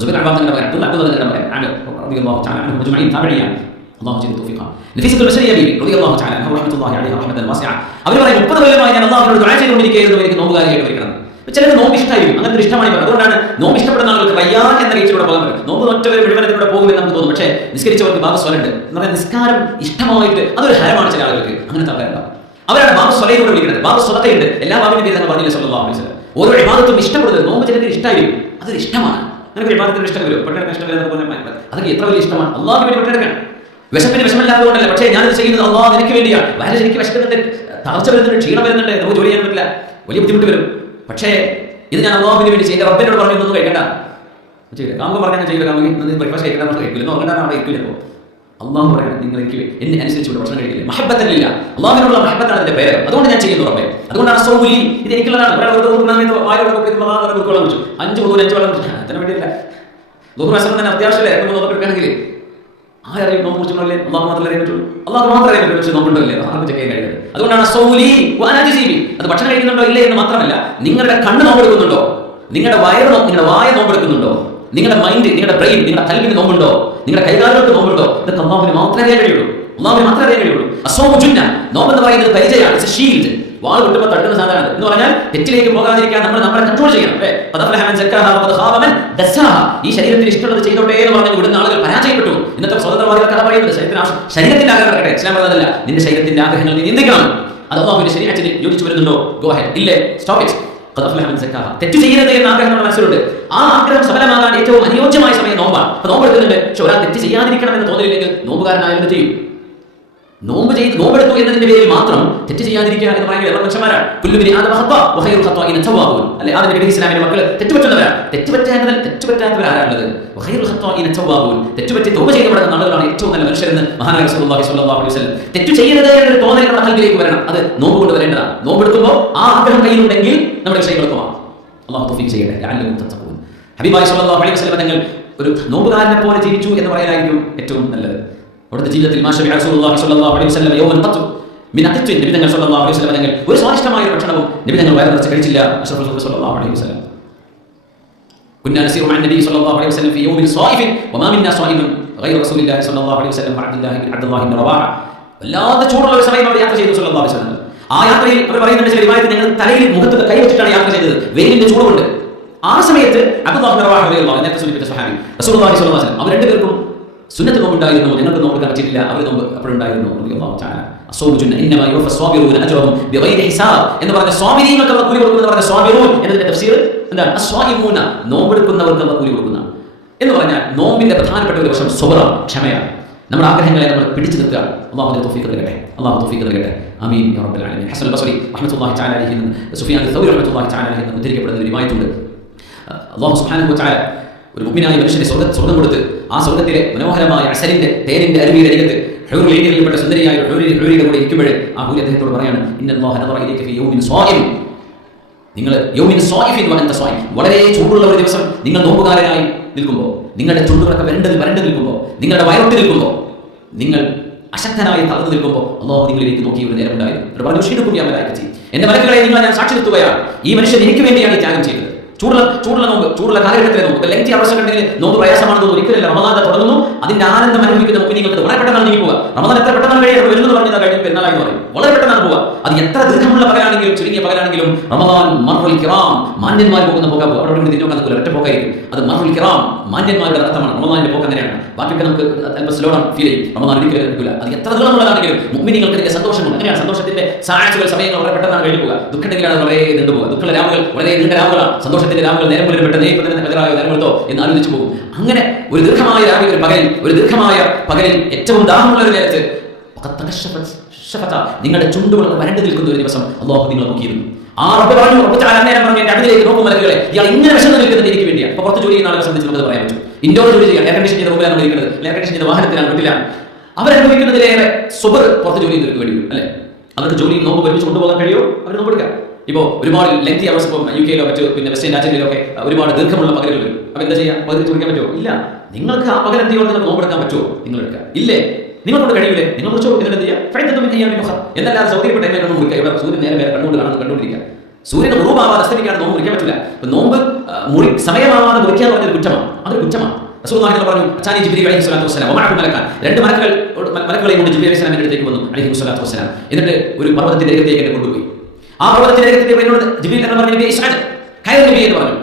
സുബൈർ ഇബ്നു അവാം തങ്ങളുടെ മകൻ അബ്ദുല്ലാഹ് തങ്ങളുടെ മകൻ ആമിർ റളിയല്ലാഹു തആല അൻഹു മജ്മഈൻ താബിഈൻ. അല്ലാഹു ജൽ തൗഫീഖ. നഫീസത്തുൽ ബശരിയ ബീവി റളിയല്ലാഹു തആല അൻഹ റഹ്മത്തുള്ളാഹി അലൈഹി റഹ്മത്തൻ വാസിഅ. അവർ പറയും 30 കൊല്ലമായി ഞാൻ അല്ലാഹുവിനോട് ദുആ ചെയ്തുകൊണ്ടിരിക്കുകയായിരുന്നു, എനിക്ക് നോമ്പുകാരിയായിട്ട് മരിക്കണം. ചിലർക്ക് നോമ്പ് ഇഷ്ടമായിരിക്കും, അങ്ങനത്തെ ഒരു ഇഷ്ടമാണ്. അതുകൊണ്ടാണ് നോമ്പ് ഇഷ്ടപ്പെടുന്ന ആളുകൾക്ക് റയ്യാൻ എന്ന റീച്ചിലൂടെ പോകാൻ പറ്റും. നോമ്പ് ഒറ്റവരെ മുഴുവനത്തിലൂടെ പോകുമെന്ന് നമുക്ക് തോന്നും. പക്ഷേ നിസ്കരിച്ചവർക്ക് ബാബസ്വലുണ്ട് എന്ന് പറഞ്ഞാൽ നിസ്കാരം ഇഷ്ടമായിട്ട് അതൊരു ഹരമാണ് ചില ആളുകൾക്ക്. അങ്ങനത്തെ ആൾക്കാരുണ്ടാവും. അവരാണ് ബാബസ്വലയിലൂടെ വിളിക്കുന്നത്. ബാബസ്വലതയുണ്ട്, എല്ലാ ബാബിന്റെ പേര് തന്നെ പറഞ്ഞില്ല സല്ലല്ലാഹു അലൈഹി വസല്ലം. ഓരോ ഇബാദത്തും ഇഷ്ടപ്പെടുന്നത് നോമ്പ് ചിലർക്ക് ഇഷ്ടമായിരിക്കും, അതൊരു ഇഷ്ടമാണ്. അങ്ങനെ ഒരു ഇബാദത്തിന് ഇഷ്ടം വരും, പെട്ടെന്ന് ഇഷ്ടം വരുന്നത് പോലെ അതൊക്കെ എത്ര വലിയ ഇഷ്ടമാണ്. അല്ലാഹുവിന് വേണ്ടി പെട്ടെടുക്കണം. വിശപ്പിന് വിഷമല്ലാത്തതുകൊണ്ടല്ല, പക്ഷേ ഞാനിത് ചെയ്യുന്നത് അല്ലാഹ് നിനക്ക് വേണ്ടിയാണ്. വയറ് ശരിക്കും വിശക്കുന്നുണ്ട്, തളർച്ച വരുന്നുണ്ട്, ക്ഷീണം വരുന്നുണ്ട്, നമുക്ക് ജോലി ചെയ്യാൻ പറ്റില്ല, വലിയ ബുദ്ധിമുട്ട് വരും. പക്ഷേ ഇത് ഞാൻ അല്ലാഹുവിന് വേണ്ടി ചെയ്ത റബ്ബിനോട് പറഞ്ഞു, ഒന്നും കഴിക്കണ്ട, ചെയ്യില്ല. കാമുക പറഞ്ഞാൽ ചെയ്യില്ല, കാമുകി ബ്രേക്ക്ഫാസ്റ്റ് കഴിക്കാൻ കഴിക്കില്ല, നോക്കണ്ടാണ് അവിടെ ഇരിക്കില്ല. ചിലപ്പോൾ അല്ലാഹു പറയണം, നിങ്ങൾ എനിക്ക് എന്നെ അനുസരിച്ച് ഭക്ഷണം കഴിക്കില്ല. മഹബത്തല്ല, അല്ലാഹുവിനുള്ള മഹബത്താണ് അതിന്റെ പേര്. അതുകൊണ്ട് ഞാൻ ചെയ്യുന്നു റബ്ബേ. അതുകൊണ്ടാണ് സൗലി, ഇത് എനിക്കുള്ളതാണ്. 5 അതിനെ വേണ്ടിയില്ല. ദുഹ്റ തന്നെ അത്യാവശ്യമല്ലേ നോക്കെടുക്കുകയാണെങ്കിൽ ആരറിയും നോമ്പ് കുറിച്ചുള്ളല്ലേ? അല്ലാഹു മാത്രമേ അറിയാൻ പറ്റുള്ളൂ. അല്ലാഹു മാത്രമേ അറിയാൻ പറ്റുള്ളൂ. പക്ഷേ നോമ്പുണ്ടല്ലേ ആർക്കും ചെക്ക് ചെയ്യാൻ കഴിയുന്നത്. അതുകൊണ്ടാണ് സൗലി വാനാജിബി. അത് ഭക്ഷണം കഴിക്കുന്നുണ്ടോ ഇല്ലേ എന്ന് മാത്രമല്ല, നിങ്ങളുടെ കണ്ണ് നോമ്പെടുക്കുന്നുണ്ടോ, നിങ്ങളുടെ നിങ്ങളുടെ വായ നോമ്പെടുക്കുന്നുണ്ടോ, നിങ്ങളുടെ മൈൻഡ്, നിങ്ങളുടെ ബ്രെയിൻ, നിങ്ങളുടെ കൽവിന് നോമ്പുണ്ടോ, നിങ്ങളുടെ കൈകാലുകൾക്ക് നോമ്പുണ്ടോ, ഇതൊക്കെ അല്ലാഹുവിന് മാത്രമേ അറിയാൻ കഴിയുള്ളൂ. അല്ലാഹുവിന് മാത്രമേ അറിയാൻ കഴിയുള്ളൂ. അസ്സൗമു ജുന്ന, നോമ്പെന്ന് പറയുന്നത് പരിചയമാണ്, ഇറ്റ്സ് എ ഷീൽഡ്. വാൾ കിട്ടുമ്പോൾ തട്ടുന്ന സാധനമാണ് എന്ന് പറഞ്ഞാൽ തെറ്റിലേക്ക് പോകാതിരിക്കാൻ നമ്മളെ കൺട്രോൾ ചെയ്യണം. ഈ ശരീരത്തിന് ഇഷ്ടമുള്ളത് ചെയ്തോട്ടെ എന്ന് പറഞ്ഞാൽ ഇവിടുന്ന് ആളുകൾ പരാജയപ്പെട്ടു. ഇന്നത്തെ സ്വതന്ത്രവാദികൾ കഥ പറയുന്നത് ശരീരത്തിന്റെ ആഗ്രഹം നടക്കട്ടെ. ഇസ്ലാം പറയുന്നതല്ല, നിന്റെ ശരീരത്തിന്റെ ആഗ്രഹങ്ങൾ നീ നിയന്ത്രിക്കണം. അത് അല്ലാഹുവിന്റെ ശരീഅത്തിന് യോജിച്ചു വരുന്നുണ്ടോ? Go ahead. ഇല്ലേ, സ്റ്റോപ്പ് ഇറ്റ്. തെറ്റ് ചെയ്യരുത് എന്ന ആഗ്രഹം നമ്മുടെ മനസ്സിലുണ്ട്. ആ ആഗ്രഹം സഫലമാകാൻ ഏറ്റവും അനുയോജ്യമായ സമയം നോമ്പാണ്. അപ്പൊ നോമ്പ് എടുക്കുന്നുണ്ട്, പക്ഷെ ഒരാൾ തെറ്റ് ചെയ്യാതിരിക്കണം എന്ന് തോന്നലില്ലെങ്കിൽ നോമ്പുകാരനായാലും ചെയ്യും. നോമ്പെടുത്തു എന്നതിന്റെ പേരിൽ മാത്രം തെറ്റ് ചെയ്യാതിരിക്കുക എന്ന് പറയുന്നത് മനുഷ്യന്മാരാണ്. അല്ലെ, ആദ്യം ഇസ്ലാമിന്റെ മക്കൾ തെറ്റുപറ്റുന്നവരാണ്. തെറ്റുപറ്റാത്തവരാണുള്ളത്. തെറ്റുപറ്റി തൗബ ചെയ്ത് മടങ്ങുന്ന ആളുകളാണ് ഏറ്റവും നല്ല മനുഷ്യരെന്ന് മഹാനായ റസൂലുള്ളാഹി സ്വല്ലല്ലാഹു അലൈഹി വസല്ലം. തെറ്റു ചെയ്യരുത് എന്നൊരു തോന്നൽ നമ്മുടെ കൽബിലേക്ക് വരണം. അത് നോമ്പ് കൊണ്ട് വരേണ്ടതാണ്. നോമ്പെടുക്കുമ്പോൾ ആ ആഗ്രഹം കയ്യിലുണ്ടെങ്കിൽ നമ്മുടെ വിഷയങ്ങൾക്കുമാണ്. അല്ലാഹു തൗഫീഖ് ചെയ്യട്ടെ. ലഅല്ലകും തത്തഖൂൻ. ഹബീബായ സ്വല്ലല്ലാഹു അലൈഹി വസല്ലം തങ്ങൾ ഒരു നോമ്പുകാരനെ പോലെ ജീവിച്ചു എന്ന് പറയാനായിരിക്കും ഏറ്റവും നല്ലത്. അവിടുത്തെ ജീവിതത്തിൽ റസൂലുള്ളാഹി സ്വല്ലല്ലാഹു അലൈഹി വസല്ലം യൗമൻ ഖത്തു മിൻ അഖ്തിൻ, നബി തങ്ങൾ സ്വല്ലല്ലാഹു അലൈഹി വസല്ലം തങ്ങൾ ഒരു സ്വാദിഷ്ടമായ ഭക്ഷണവും നബി തങ്ങൾ വയറ് നിറച്ച് കഴിച്ചില്ല. അഷ്റഫുൽ ഖൽഖ് സ്വല്ലല്ലാഹു അലൈഹി വസല്ലം كنا نسير مع النبي صلى الله عليه وسلم في يوم صائف وما منا صائم غير رسول الله صلى الله عليه وسلم وعبد الله بن رواحه. വല്ലാതെ ചൂടുള്ള ഒരു സമയം അവർ യാത്ര ചെയ്തു സ്വല്ലല്ലാഹു അലൈഹി വസല്ലം. ആ യാത്രയിൽ അവർ പറയുന്നുണ്ട്, ചില റിവായത്തിൽ ഞങ്ങൾ തലയിൽ മുഖത്ത് കൈ വെച്ചിട്ടാണ് യാത്ര ചെയ്തത്, വെയിലിന്റെ ചൂടുകൊണ്ട്. ആ സമയത്ത് അബ്ദുല്ലാഹ് ബിൻ റവാഹ റളിയല്ലാഹു അൻഹു സൂചിപ്പിച്ച സ്വഹാബി റസൂലുള്ളാഹി സ്വല്ലല്ലാഹു അലൈഹി വസല്ലം അവർ രണ്ടുപേർക്കും സുന്നത്ത് നോമ്പുണ്ടായിരുന്നു. ഞങ്ങൾക്ക് നോമ്പെടുക്കാൻ പറ്റില്ല, അവർ നോമ്പ് അപ്പോഴുണ്ടായിരുന്നു. റളിയല്ലാഹു തആല ഇന്നമാ യുവഫ സ്വാബിറൂന അജ്റഹും ബിഗൈരി ഹിസാബ് എന്ന് പറഞ്ഞ സ്വാബിരീങ്ങൾക്ക് അല്ലാഹു കൂലി കൊടുക്കുന്നു എന്ന് പറഞ്ഞ സ്വാബിറൂൻ എന്നതിന്റെ തഫ്സീർ എന്താണ്? അസ്വായിമൂന, നോമ്പെടുക്കുന്നവർക്ക് അല്ലാഹു കൂലി കൊടുക്കുന്ന എന്ന് പറഞ്ഞാൽ നോമ്പിന്റെ പ്രധാനപ്പെട്ട ഒരു വശം സ്വബറാണ്, ക്ഷമയാണ്. നമ്മുടെ ആഗ്രഹങ്ങളെ നമ്മൾ പിടിച്ചു നിർത്തുക. അല്ലാഹു തൗഫീഖ് നൽകട്ടെ. അല്ലാഹു തൗഫീഖ് നൽകട്ടെ. ആമീൻ യാ റബ്ബൽ ആലമീൻ. ഹസൻ ബസ്രി റഹ്മത്തുള്ളാഹി തആല അലൈഹി, സുഫിയാൻ അൽ-സൗരി റഹ്മത്തുള്ളാഹി തആല അലൈഹി ഉദ്ധരിക്കപ്പെടുന്ന ഒരു റിവായത്തുണ്ട്. അല്ലാഹു സുബ്ഹാനഹു വ തആല ഒരു മുഅ്മിനായ മനുഷ്യനെ സ്വർഗ്ഗം കൊടുത്ത് ആ സ്വർഗ്ഗത്തിലെ മനോഹരമായ അസലിന്റെ തേനിന്റെ അരുവിയുടെ അരികത്ത് ഹൂറുൽ ഈനിൽപ്പെട്ട സുന്ദരിയായ ഹൂരിയുടെ കൂടെ ഇരിക്കുമ്പോൾ ആ ഹൂരി അദ്ദേഹത്തോട് പറയാണ്, ഇന്നല്ലാഹ നദറ ഇലൈക ഫീ യൗമിൻ സ്വാഇം, നിങ്ങൾ യൗമിൻ സ്വാഇഫിൻ വഅൻത സ്വാഇം, വളരെ ചൂടുള്ള ഒരു ദിവസം നിങ്ങൾ നോമ്പുകാരനായി നിൽക്കുമ്പോൾ, നിങ്ങളുടെ ചുണ്ടുകളൊക്കെ വരണ്ട് നിൽക്കുമ്പോൾ, നിങ്ങളുടെ വയറൊട്ടി നിൽക്കുമ്പോൾ, നിങ്ങൾ അശക്തനായി തളർന്നു നിൽക്കുമ്പോൾ അല്ലാഹു നിങ്ങളിലേക്ക് നോക്കി ഒരു നേരം ഉണ്ടായിരുന്നു. എന്റെ മലക്കുകളെ നിങ്ങൾ ഞാൻ സാക്ഷി നിർത്തുകയാണ്, ഈ മനുഷ്യൻ എനിക്ക് വേണ്ടിയാണ് ഈ ത്യാഗം ചെയ്തത്. ചൂടുള്ള നോമ്പ്, ചൂടുള്ള കാലഘട്ടത്തിലെ നോമ്പ്, ലെങ്തി അവസ്ഥ കണ്ടെങ്കിൽ നോമ്പ് പ്രയാസമാണെന്ന് ഒരിക്കലല്ല. റമദാൻ തുടങ്ങുന്നു, അതിന്റെ ആനന്ദം അനുഭവിക്കുന്ന മുഅ്മിനീങ്ങൾക്ക് വളരെ പെട്ടെന്നാണ് നീങ്ങി പോവുക. റമദാൻ എത്ര പെട്ടെന്നാണ് കഴിയുന്നത് വരുന്നത് പറഞ്ഞാൽ കഴിഞ്ഞ പെരുന്നാളായി പറയും, വളരെ പെട്ടെന്നാണ് പോവുക. അത് എത്ര ദീർഘമുള്ള പകലാണെങ്കിലും ചുരുങ്ങിയ പകലാണെങ്കിലും റമദാൻ മർറുൽ കിറാം, മാന്യന്മാർ പോകുന്ന പോകാൻ പോകും. അവിടെ തിരിഞ്ഞോക്കാൻ നിൽക്കില്ല, ഒറ്റ പോക്കായിരിക്കും. അത് മർറുൽ കിറാം, മാന്യന്മാരുടെ അർത്ഥമാണ്. റമദാനിന്റെ പോക്ക് അങ്ങനെയാണ്. ബാക്കിയൊക്കെ നമുക്ക് അല്പം സ്ലോ ഡൗൺ ഫീൽ ചെയ്യും. റമദാൻ ഒരിക്കലും എടുക്കില്ല. അത് എത്ര ദീർഘമുള്ളതാണെങ്കിലും മുഅ്മിനീങ്ങൾക്ക് ഇതിന്റെ സന്തോഷമുണ്ട്. അങ്ങനെയാണ് സന്തോഷത്തിന്റെ സാഹചര്യങ്ങൾ സമയങ്ങൾ വളരെ പെട്ടെന്നാണ് കഴിഞ്ഞു പോകുക. ദുഃഖമുണ്ടെങ്കിലാണ് വളരെ നീണ്ടുപോകുക. ദുഃഖമുള്ള രാവുകൾ വളരെ നീണ്ട രാവുകളാണ്. സന്തോഷത്തിന്റെ രാവുകൾ നേരം പോലെ പെട്ടെന്ന് നേരമെടുത്തോ എന്ന് ആലോചിച്ചു പോകും. അങ്ങനെ ഒരു ദീർഘമായ രാവിലെ ഒരു പകലിൽ, ഒരു ദീർഘമായ പകലിൽ ഏറ്റവും ദാഹമുള്ള ഒരു നേരത്ത് നിങ്ങളുടെ ചുണ്ടുകളൊക്കെ വരണ്ടു നിൽക്കുന്ന ഒരു ദിവസം അല്ലാഹു നിങ്ങളെ നോക്കിയിരുന്നു. ആ റബ്ബ് പറഞ്ഞു, എന്റെ അടുത്തേക്ക് നോക്കും മലക്കുകളെ, ഇയാൾ ഇങ്ങനെ വിശന്ന് നിൽക്കുന്നത് എനിക്ക് വേണ്ടിയാണ്. അപ്പൊ പുറത്ത് ജോലി ചെയ്യുന്ന ആളുകളെ സംബന്ധിച്ച് നമുക്ക് പറയാൻ പറ്റും. ഇൻഡോർ ജോലി ചെയ്യാൻ എയർ കണ്ടീഷൻ ചെയ്ത റൂമിലാണ് ഇരിക്കുന്നത്, എയർ കണ്ടീഷൻ ചെയ്ത വാഹനത്തിലാണ്, വീട്ടിലാണ്. അവരനുഭവിക്കുന്നതിലേറെ സുബർ പുറത്ത് ജോലി ചെയ്തവർക്ക് വേണ്ടി വരും. അല്ലെ, അവർക്ക് ജോലി നോമ്പ് ഒരുമിച്ച് കൊണ്ടുപോകാൻ കഴിയുമോ? അവർ നോമ്പെടുക്കാം. ഇപ്പോൾ ഒരുപാട് ലെങ്തി അവേഴ്സ്, ഇപ്പോൾ യു കെയിലോ മറ്റു പിന്നെ വെസ്റ്റേൺ രാജ്യങ്ങളിലോ ഒക്കെ ഒരുപാട് ദീർഘമുള്ള പകലുകൾ വരും. അപ്പോൾ എന്താ ചെയ്യുക? പകുതി ചോദിക്കാൻ പറ്റുമോ? ഇല്ല. നിങ്ങൾക്ക് ആ പകൽ എന്ത് നിങ്ങൾക്ക് നോമ്പെടുക്കാൻ പറ്റുമോ? നിങ്ങൾ എടുക്കുക. ഇല്ലേ, നിങ്ങളോട് കഴിയൂലേ? നിങ്ങൾ കുറിച്ച് എന്ത് ചെയ്യുക? എന്നല്ലാതെ സൗകര്യപ്പെട്ട എന്നെ മുറിക്കുക. ഇവിടെ സൂര്യൻ നേരെ നേരെ കണ്ടുകൊണ്ടിരിക്കുക. സൂര്യന് ഉറവാവാതെ അസ്തമിക്കാതെ നോമ്പ് മുറിക്കാൻ പറ്റില്ല. നോമ്പ് സമയമാവാതെ മുറിക്കുക എന്ന് പറഞ്ഞൊരു കുറ്റമാണ്. അതൊരു കുറ്റമാണ്. റസൂലുള്ളാഹി പറഞ്ഞു, അച്ചാനി ജിബ്രീൽ അലൈഹി സ്വലാത്തു വസ്സലാം വമഅഹു മലക്കാൻ, രണ്ട് മലക്കുകളെ കൊണ്ട് ജിബ്രീൽ അലൈഹി സ്വലാമിന്റെ അടുത്തേക്ക് വന്നു അലൈഹി സ്വലാത്തു വസ്സലാം. എന്നിട്ട് ഒരു പർവ്വതത്തിന്റെ അരികത്തേക്ക് എന്നെ കൊണ്ടുപോയി. ആ പർവ്വതത്തിന്റെ അരികത്തേക്ക് എന്നോട് ജിബ്രീൽ എന്ന് പറഞ്ഞു, നബി ഇസ്അദ്, കയറ് നബി എന്ന് പറഞ്ഞു.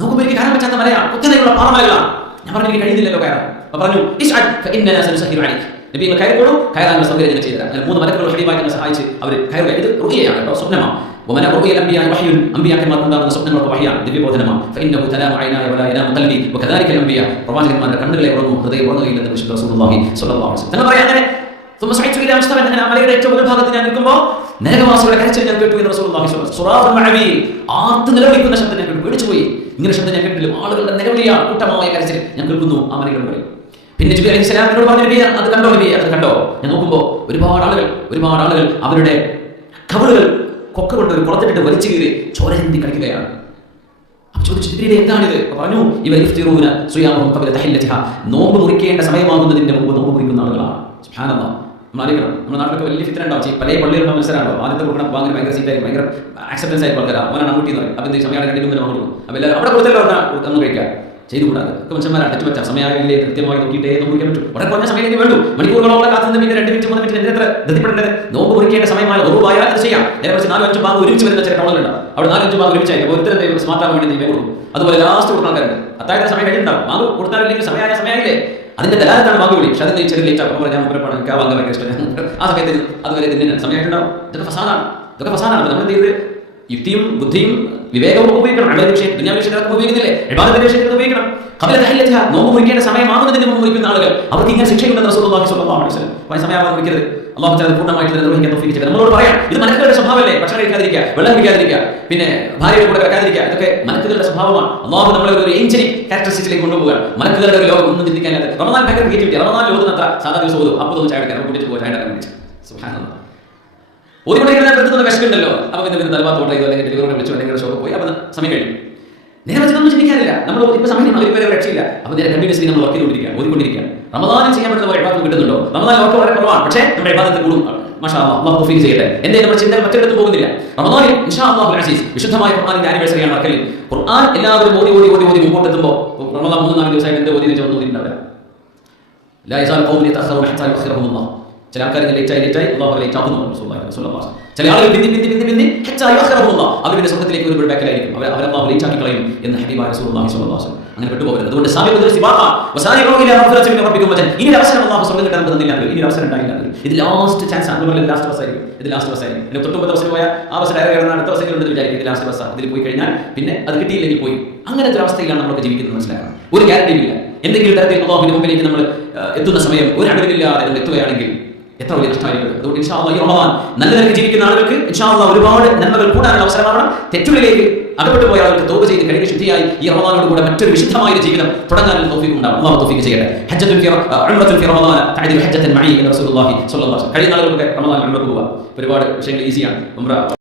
നോക്കുമ്പോൾ എനിക്ക് കയറാൻ പറ്റാത്ത മലയാണ്, കുത്തനെയുള്ള പാറമലകളാണ്. ഞാൻ പറഞ്ഞു, എനിക്ക് കഴിയുന്നില്ലല്ലോ കയറാൻ. അപ്പോൾ പറഞ്ഞു, ഇസ്അദ് ഫഇന്നനാ സനുസഹിറു അലൈക്, നബി നിങ്ങൾ കയറിക്കോളൂ, കയറാനുള്ള സൗകര്യം ഞങ്ങൾ ചെയ്തുതരാം. അങ്ങനെ മൂന്ന് മലക്കുകൾ ഹബീബായി ഞങ്ങളെ സഹായിച്ച് അവർ കയറുക. ഇത് റുഖിയയാണ് കേട്ടോ, സ്വപ്നമാണ്. അമ്പിയാക്കന്മാർക്കുണ്ടാകുന്ന സ്വപ്നങ്ങളൊക്കെ വഹിയാണ്, ദിവ്യബോധനമാണ്. പ്രവാചകന്മാരുടെ കണ്ണുകളെ ഉറങ്ങും, ഹൃദയം ഉറങ്ങുകയില്ലെന്ന് വിശുദ്ധ റസൂലുള്ളാഹി സ്വല്ലല്ലാഹു അലൈഹി വസല്ലം പറയാണ്. മലയുടെ ഏറ്റവും മുകൾഭാഗത്ത് ഞാൻ നിൽക്കുമ്പോൾ നരകവാസികളുടെ കരച്ചിൽ ഞാൻ കേട്ടു എന്ന് റസൂലുള്ളാഹി സ്വല്ലല്ലാഹു അലൈഹി വസല്ലം. ആർത്ത് നിലവിളിക്കുന്ന ശബ്ദം ഞാൻ കേട്ടു, പേടിച്ചുപോയി. ഇങ്ങനെ ശബ്ദം ഞാൻ കേട്ടില്ല. ആളുകളുടെ നിലവിളിയാണ്, കൂട്ടമായ കരച്ചിൽ ഞാൻ കേൾക്കുന്നു ആ മലയുടെ മുകളിൽ. പിന്നെ ജിബ്രീൽ അലൈഹി സ്വലാം എന്നോട് പറഞ്ഞു, നബിയെ അത് കണ്ടോ? നബിയെ അത് കണ്ടോ? ഞാൻ നോക്കുമ്പോൾ ഒരുപാട് ആളുകൾ അവരുടെ കവിളുകൾ കൊക്ക കൊണ്ട് ഒരു പുറത്തിട്ട് വലിച്ചു കീറി ചോര ചിന്തി കളിക്കുകയാണ്. അപ്പോൾ ചോദിച്ചു, ജിബ്രീൽ എന്താണിത്? പറഞ്ഞു, ഇവർ ഇഫ്തിറൂന സുയാമഹും ഖബല തഹില്ലതിഹാ, നോമ്പ് മുറിക്കേണ്ട സമയമാകുന്നതിന്റെ മുമ്പ് നോമ്പ് മുറിക്കുന്ന ആളുകളാണ്. സുബ്ഹാനല്ലാഹ്. നമ്മളറിയണം, നമ്മുടെ നാട്ടിലൊക്കെ വലിയ ഫിത്ന ഉണ്ടാവും. പല പള്ളികളുടെ മത്സരമാണോ, ആദ്യത്തെ കൊടുക്കണം വാങ്ങി ഭയങ്കര സീറ്റായിരിക്കും, ഭയങ്കര ആക്സെപ്റ്റൻസ് ആയിരിക്കും ആൾക്കാർ. അവനാണ് ആൺകുട്ടി എന്ന് പറയും. അപ്പം എന്ത് സമയമാണ് 2 മുമ്പ് കൊടുക്കും. അപ്പോൾ എല്ലാവരും അവിടെ കൊടുത്തല്ലോ ഒന്ന് കഴിക്കുക. ചെയ്തുകൂടാതെ ഒക്കെ മനുഷ്യന്മാരെ അടച്ചു വെച്ചാൽ സമയമായില്ലേ കൃത്യമായി നോക്കിയിട്ടേ നോക്കാൻ പറ്റും. വളരെ കുറഞ്ഞ സമയം വേണ്ടു. മണിക്കൂറുകളോളം കാത്തുനിന്ന് പിന്നെ 2 മിനിറ്റ് 3 മിനിറ്റ് എന്തിനെ എത്ര ധൃതിപ്പെടേണ്ടത്? നോമ്പ് മുറിക്കേണ്ട സമയമായ ഉറവായാൽ അത് ചെയ്യാം. അതിനെക്കുറിച്ച് 4-5 ഭാഗം ഒരുമിച്ച് വരുന്ന ചില ടൗണുകളുണ്ട്. അവിടെ 4-5 ഭാഗം ഒരുമിച്ചായിരിക്കും. അപ്പോൾ ഒരുത്തരം സ്മാർട്ട് ആവാൻ വേണ്ടി നീ കൊടുക്കും. അതുപോലെ ലാസ്റ്റ് കൊടുക്കുന്ന ആൾക്കാരുണ്ട്. അത്താഴത്തിന് സമയം കഴിഞ്ഞിട്ടുണ്ടാവും. ബാങ്ക് കൊടുത്താലില്ലെങ്കിൽ സമയമായില്ലേ അതിന്റെ ദലാലത്താണ് ബാങ്ക് വിളി. പക്ഷെ അതിന് ചെറിയ ലേറ്റ് ആക്കും. പറഞ്ഞാൽ മുപ്പരപ്പാണ് എനിക്ക് ആ ബാങ്ക് ഭയങ്കര ഇഷ്ടമാണ്. ആ സമയത്ത് അതുവരെ ഇതിന് സമയമായിട്ടുണ്ടാവും. ഇതൊക്കെ ഫസാദാണ്. നമ്മൾ എന്ത് ചെയ്ത് യുക്തിയും ബുദ്ധിയും വിവേകവും ഉപയോഗിക്കണം. അല്ലാതെ ദുനിയാവിന്റെ വിഷയത്തിൽ ഉപയോഗിക്കുന്നില്ലേ? ഇബാദത്തിന്റെ വിഷയത്തിൽ ഉപയോഗിക്കണം. നോമ്പ് മുറിക്കേണ്ട സമയമാകുന്നതിന് മുമ്പ് മുറിക്കുന്ന ആളുകൾ അവർക്ക് ഇങ്ങനെ ശിക്ഷയുണ്ടെന്ന് റസൂലുള്ളാഹി സ്വല്ലല്ലാഹു അലൈഹി വസല്ലം. അപ്പോൾ സമയമാകാൻ മുറിക്കരുത്. അല്ലാഹു തആല പൂർണ്ണമായിട്ട് നിർവഹിക്കാൻ തൗഫീഖ് ചെയ്യട്ടെ. നമ്മളോട് പറയാം, ഇത് മലക്കുകളുടെ സ്വഭാവമല്ലേ? ഭക്ഷണം കഴിക്കാതിരിക്കുക, വെള്ളം കുടിക്കാതിരിക്കുക, പിന്നെ ഭാര്യയുടെ കൂടെ കിടക്കാതിരിക്കുക, ഇതൊക്കെ മലക്കുകളുടെ സ്വഭാവമാണ്. അല്ലാഹു നമ്മളെ ഒരു ഏഞ്ചലിക് ക്യാരക്ടറിസ്റ്റിക്സിലേക്ക് കൊണ്ടുപോകുക. മലക്കുകളുടെ ഒരു ലോകം ഒന്നും ചിന്തിക്കാനില്ല. റമദാൻ ഭയങ്കര ക്രിയേറ്റിവിറ്റി. റമദാൻ ഓതുന്നത്ര സാധാ ദിവസം ഓതും. അപ്പോൾ ഒന്ന് ചായ എടുക്കാൻ കൂട്ടിട്ട് പോകാൻ ചായ വേണ്ടി സുബ്ഹാനല്ലാഹ്. ഓതിക്കൊണ്ടിരിക്കുന്ന വിശക്കുണ്ടല്ലോ. അപ്പോൾ പിന്നെ തലഭാഗത്തോട്ട് ചെയ്തോ അല്ലെങ്കിൽ ഡെലിവറി വിളിച്ചു അല്ലെങ്കിൽ ഷോപ്പ് പോയി. അപ്പോൾ സമയം കഴിഞ്ഞു. നേരെ വെച്ചൊന്നും ചിന്തിക്കാനില്ല. നമ്മൾ ഇപ്പോൾ സമയം വരെ രക്ഷയില്ല. അപ്പോൾ നേരെ കണ്ടിന്യൂസ്ലി നമ്മൾ വർക്ക് ചെയ്തുകൊണ്ടിരിക്കുകയാണ്, ഓതിക്കൊണ്ടിരിക്കുകയാണ്. റമദാനിൽ ചെയ്യാൻ പറ്റുന്ന പോലെ ഇബാദത്ത് കിട്ടുന്നുണ്ടോ? റമദാൻ വർക്ക് വളരെ കുറവാണ്. പക്ഷേ നമ്മുടെ ഇബാദത്ത് കൂടും. മാഷാ അല്ലാഹ്, അല്ലാഹു തൗഫീഖ് ചെയ്യട്ടെ. എന്തേ നമ്മുടെ ചിന്ത മറ്റൊരിടത്തും പോകുന്നില്ല. റമദാനിൽ ഇൻഷാ അല്ലാഹുൽ അസീസ് വിശുദ്ധമായ ഖുർആനിന്റെ ആനിവേഴ്സറിയാണ് നടക്കൽ. ഖുർആൻ എല്ലാവരും ഓതി മുമ്പോട്ട് എത്തുമ്പോൾ റമദാൻ 3-4 ദിവസമായിട്ട് എന്ത് ഓതി വെച്ചാൽ ഒന്നും ഓതിയിട്ടുണ്ടാവില്ല. ലാ യസാൽ ഖൗമുൻ യതഅഖറൂന ഹത്താ യുഅഖിറഹും അല്ലാഹ്. ചില ആൾക്കാർ ലേറ്റായി അല്ലാഹു ലേറ്റ് ആക്കുന്നു റസൂലുള്ളാഹി സ്വല്ലല്ലാഹു അലൈഹി വസല്ലം. ചില ആളുകൾ പിന്തി ഹത്താ യുഅഖിറഹും അല്ലാഹ്. അവർ പിന്നെ സ്വർഗ്ഗത്തിലേക്ക് ഒരു ബാക്കിലായിരിക്കും. അവർ അല്ലാഹു ലേറ്റ് ആക്കി കളയും എന്ന് ഹബീബായ റസൂലുള്ളാഹി സ്വല്ലല്ലാഹു അലൈഹി വസല്ലം. അങ്ങനെ പെട്ടുപോകരുത്. അതുകൊണ്ട് സാബിഖുൽ സിബാഖ വസാരിഉ ഇലാ മഗ്ഫിറത്തിൻ മിൻ റബ്ബിക്കും വജൻ. ഇനി അവസരം അല്ലാഹു സ്വർഗ്ഗം കിട്ടാൻ തന്നില്ല. ഇനി അവസരം ഉണ്ടായില്ല. ഇത് ലാസ്റ്റ് ചാൻസ് ആണ്. അതുപോലെ ലാസ്റ്റ് ബസ്സായിരിക്കും. ഇത് ലാസ്റ്റ് ബസ്സായിരിക്കും. പിന്നെ തൊട്ടുമ്പത്തെ ബസ്സിൽ പോയാൽ ആ ബസ് ഡയറി കയറുന്ന അടുത്ത ബസ്സിലുണ്ടെന്ന് വിചാരിക്കും. ഇത് ലാസ്റ്റ് ബസ്സാണ്. ഇതിൽ പോയി കഴിഞ്ഞാൽ പിന്നെ അത് കിട്ടിയില്ലെങ്കിൽ പോയി. അങ്ങനത്തെ ഒരു അവസ്ഥയിലാണ് നമ്മളൊക്കെ ജീവിക്കുന്നത്. മനസ്സിലാക്കണം. ഒരു ഗ്യാരണ്ടിയും ഇല്ല. എന്തെങ്കിലും തരത്തിൽ അല്ലാഹുവിന്റെ മുമ്പിലേക്ക് നമ്മൾ എത്തുന്ന സമയം ഒരു അടവില്ലാതെ നമ്മൾ എത്തുകയാണെങ്കിൽ എത്ര വലിയ നഷ്ടമായിരിക്കും. അതുകൊണ്ട് ഇൻഷാ അല്ലാഹ് ഈ റമദാൻ നല്ല നിലയ്ക്ക് ജീവിക്കുന്ന ആളുകൾക്ക് ഇൻഷാ അല്ലാഹ് ഒരുപാട് നന്മകൾ കൂടാനുള്ള അവസരമാവണം. തെറ്റുകളിലേക്ക് അകപ്പെട്ടു പോയ ആൾക്ക് തൗബ ചെയ്ത് കഴിഞ്ഞ് ശുദ്ധിയായി ഈ റമദാനോട് കൂടെ മറ്റൊരു വിശുദ്ധമായ ജീവിതം തുടങ്ങാനുള്ള തൗഫീഖ് ഉണ്ടാവും. അല്ലാഹു തൗഫീഖ് ചെയ്യട്ടെ. ഉംറത്തുൻ ഫി റമദാൻ തഅദിലു ഹജ്ജത്തൻ മഈ എന്ന് റസൂലുള്ളാഹി സ്വല്ലല്ലാഹു അലൈഹി വസല്ലം. കഴിയുന്ന ആളുകൾക്ക് റമദാൻ ഉംറ പോവുക. ഒരുപാട് വിഷയങ്ങൾ ഈസിയാണ്. ഉംറ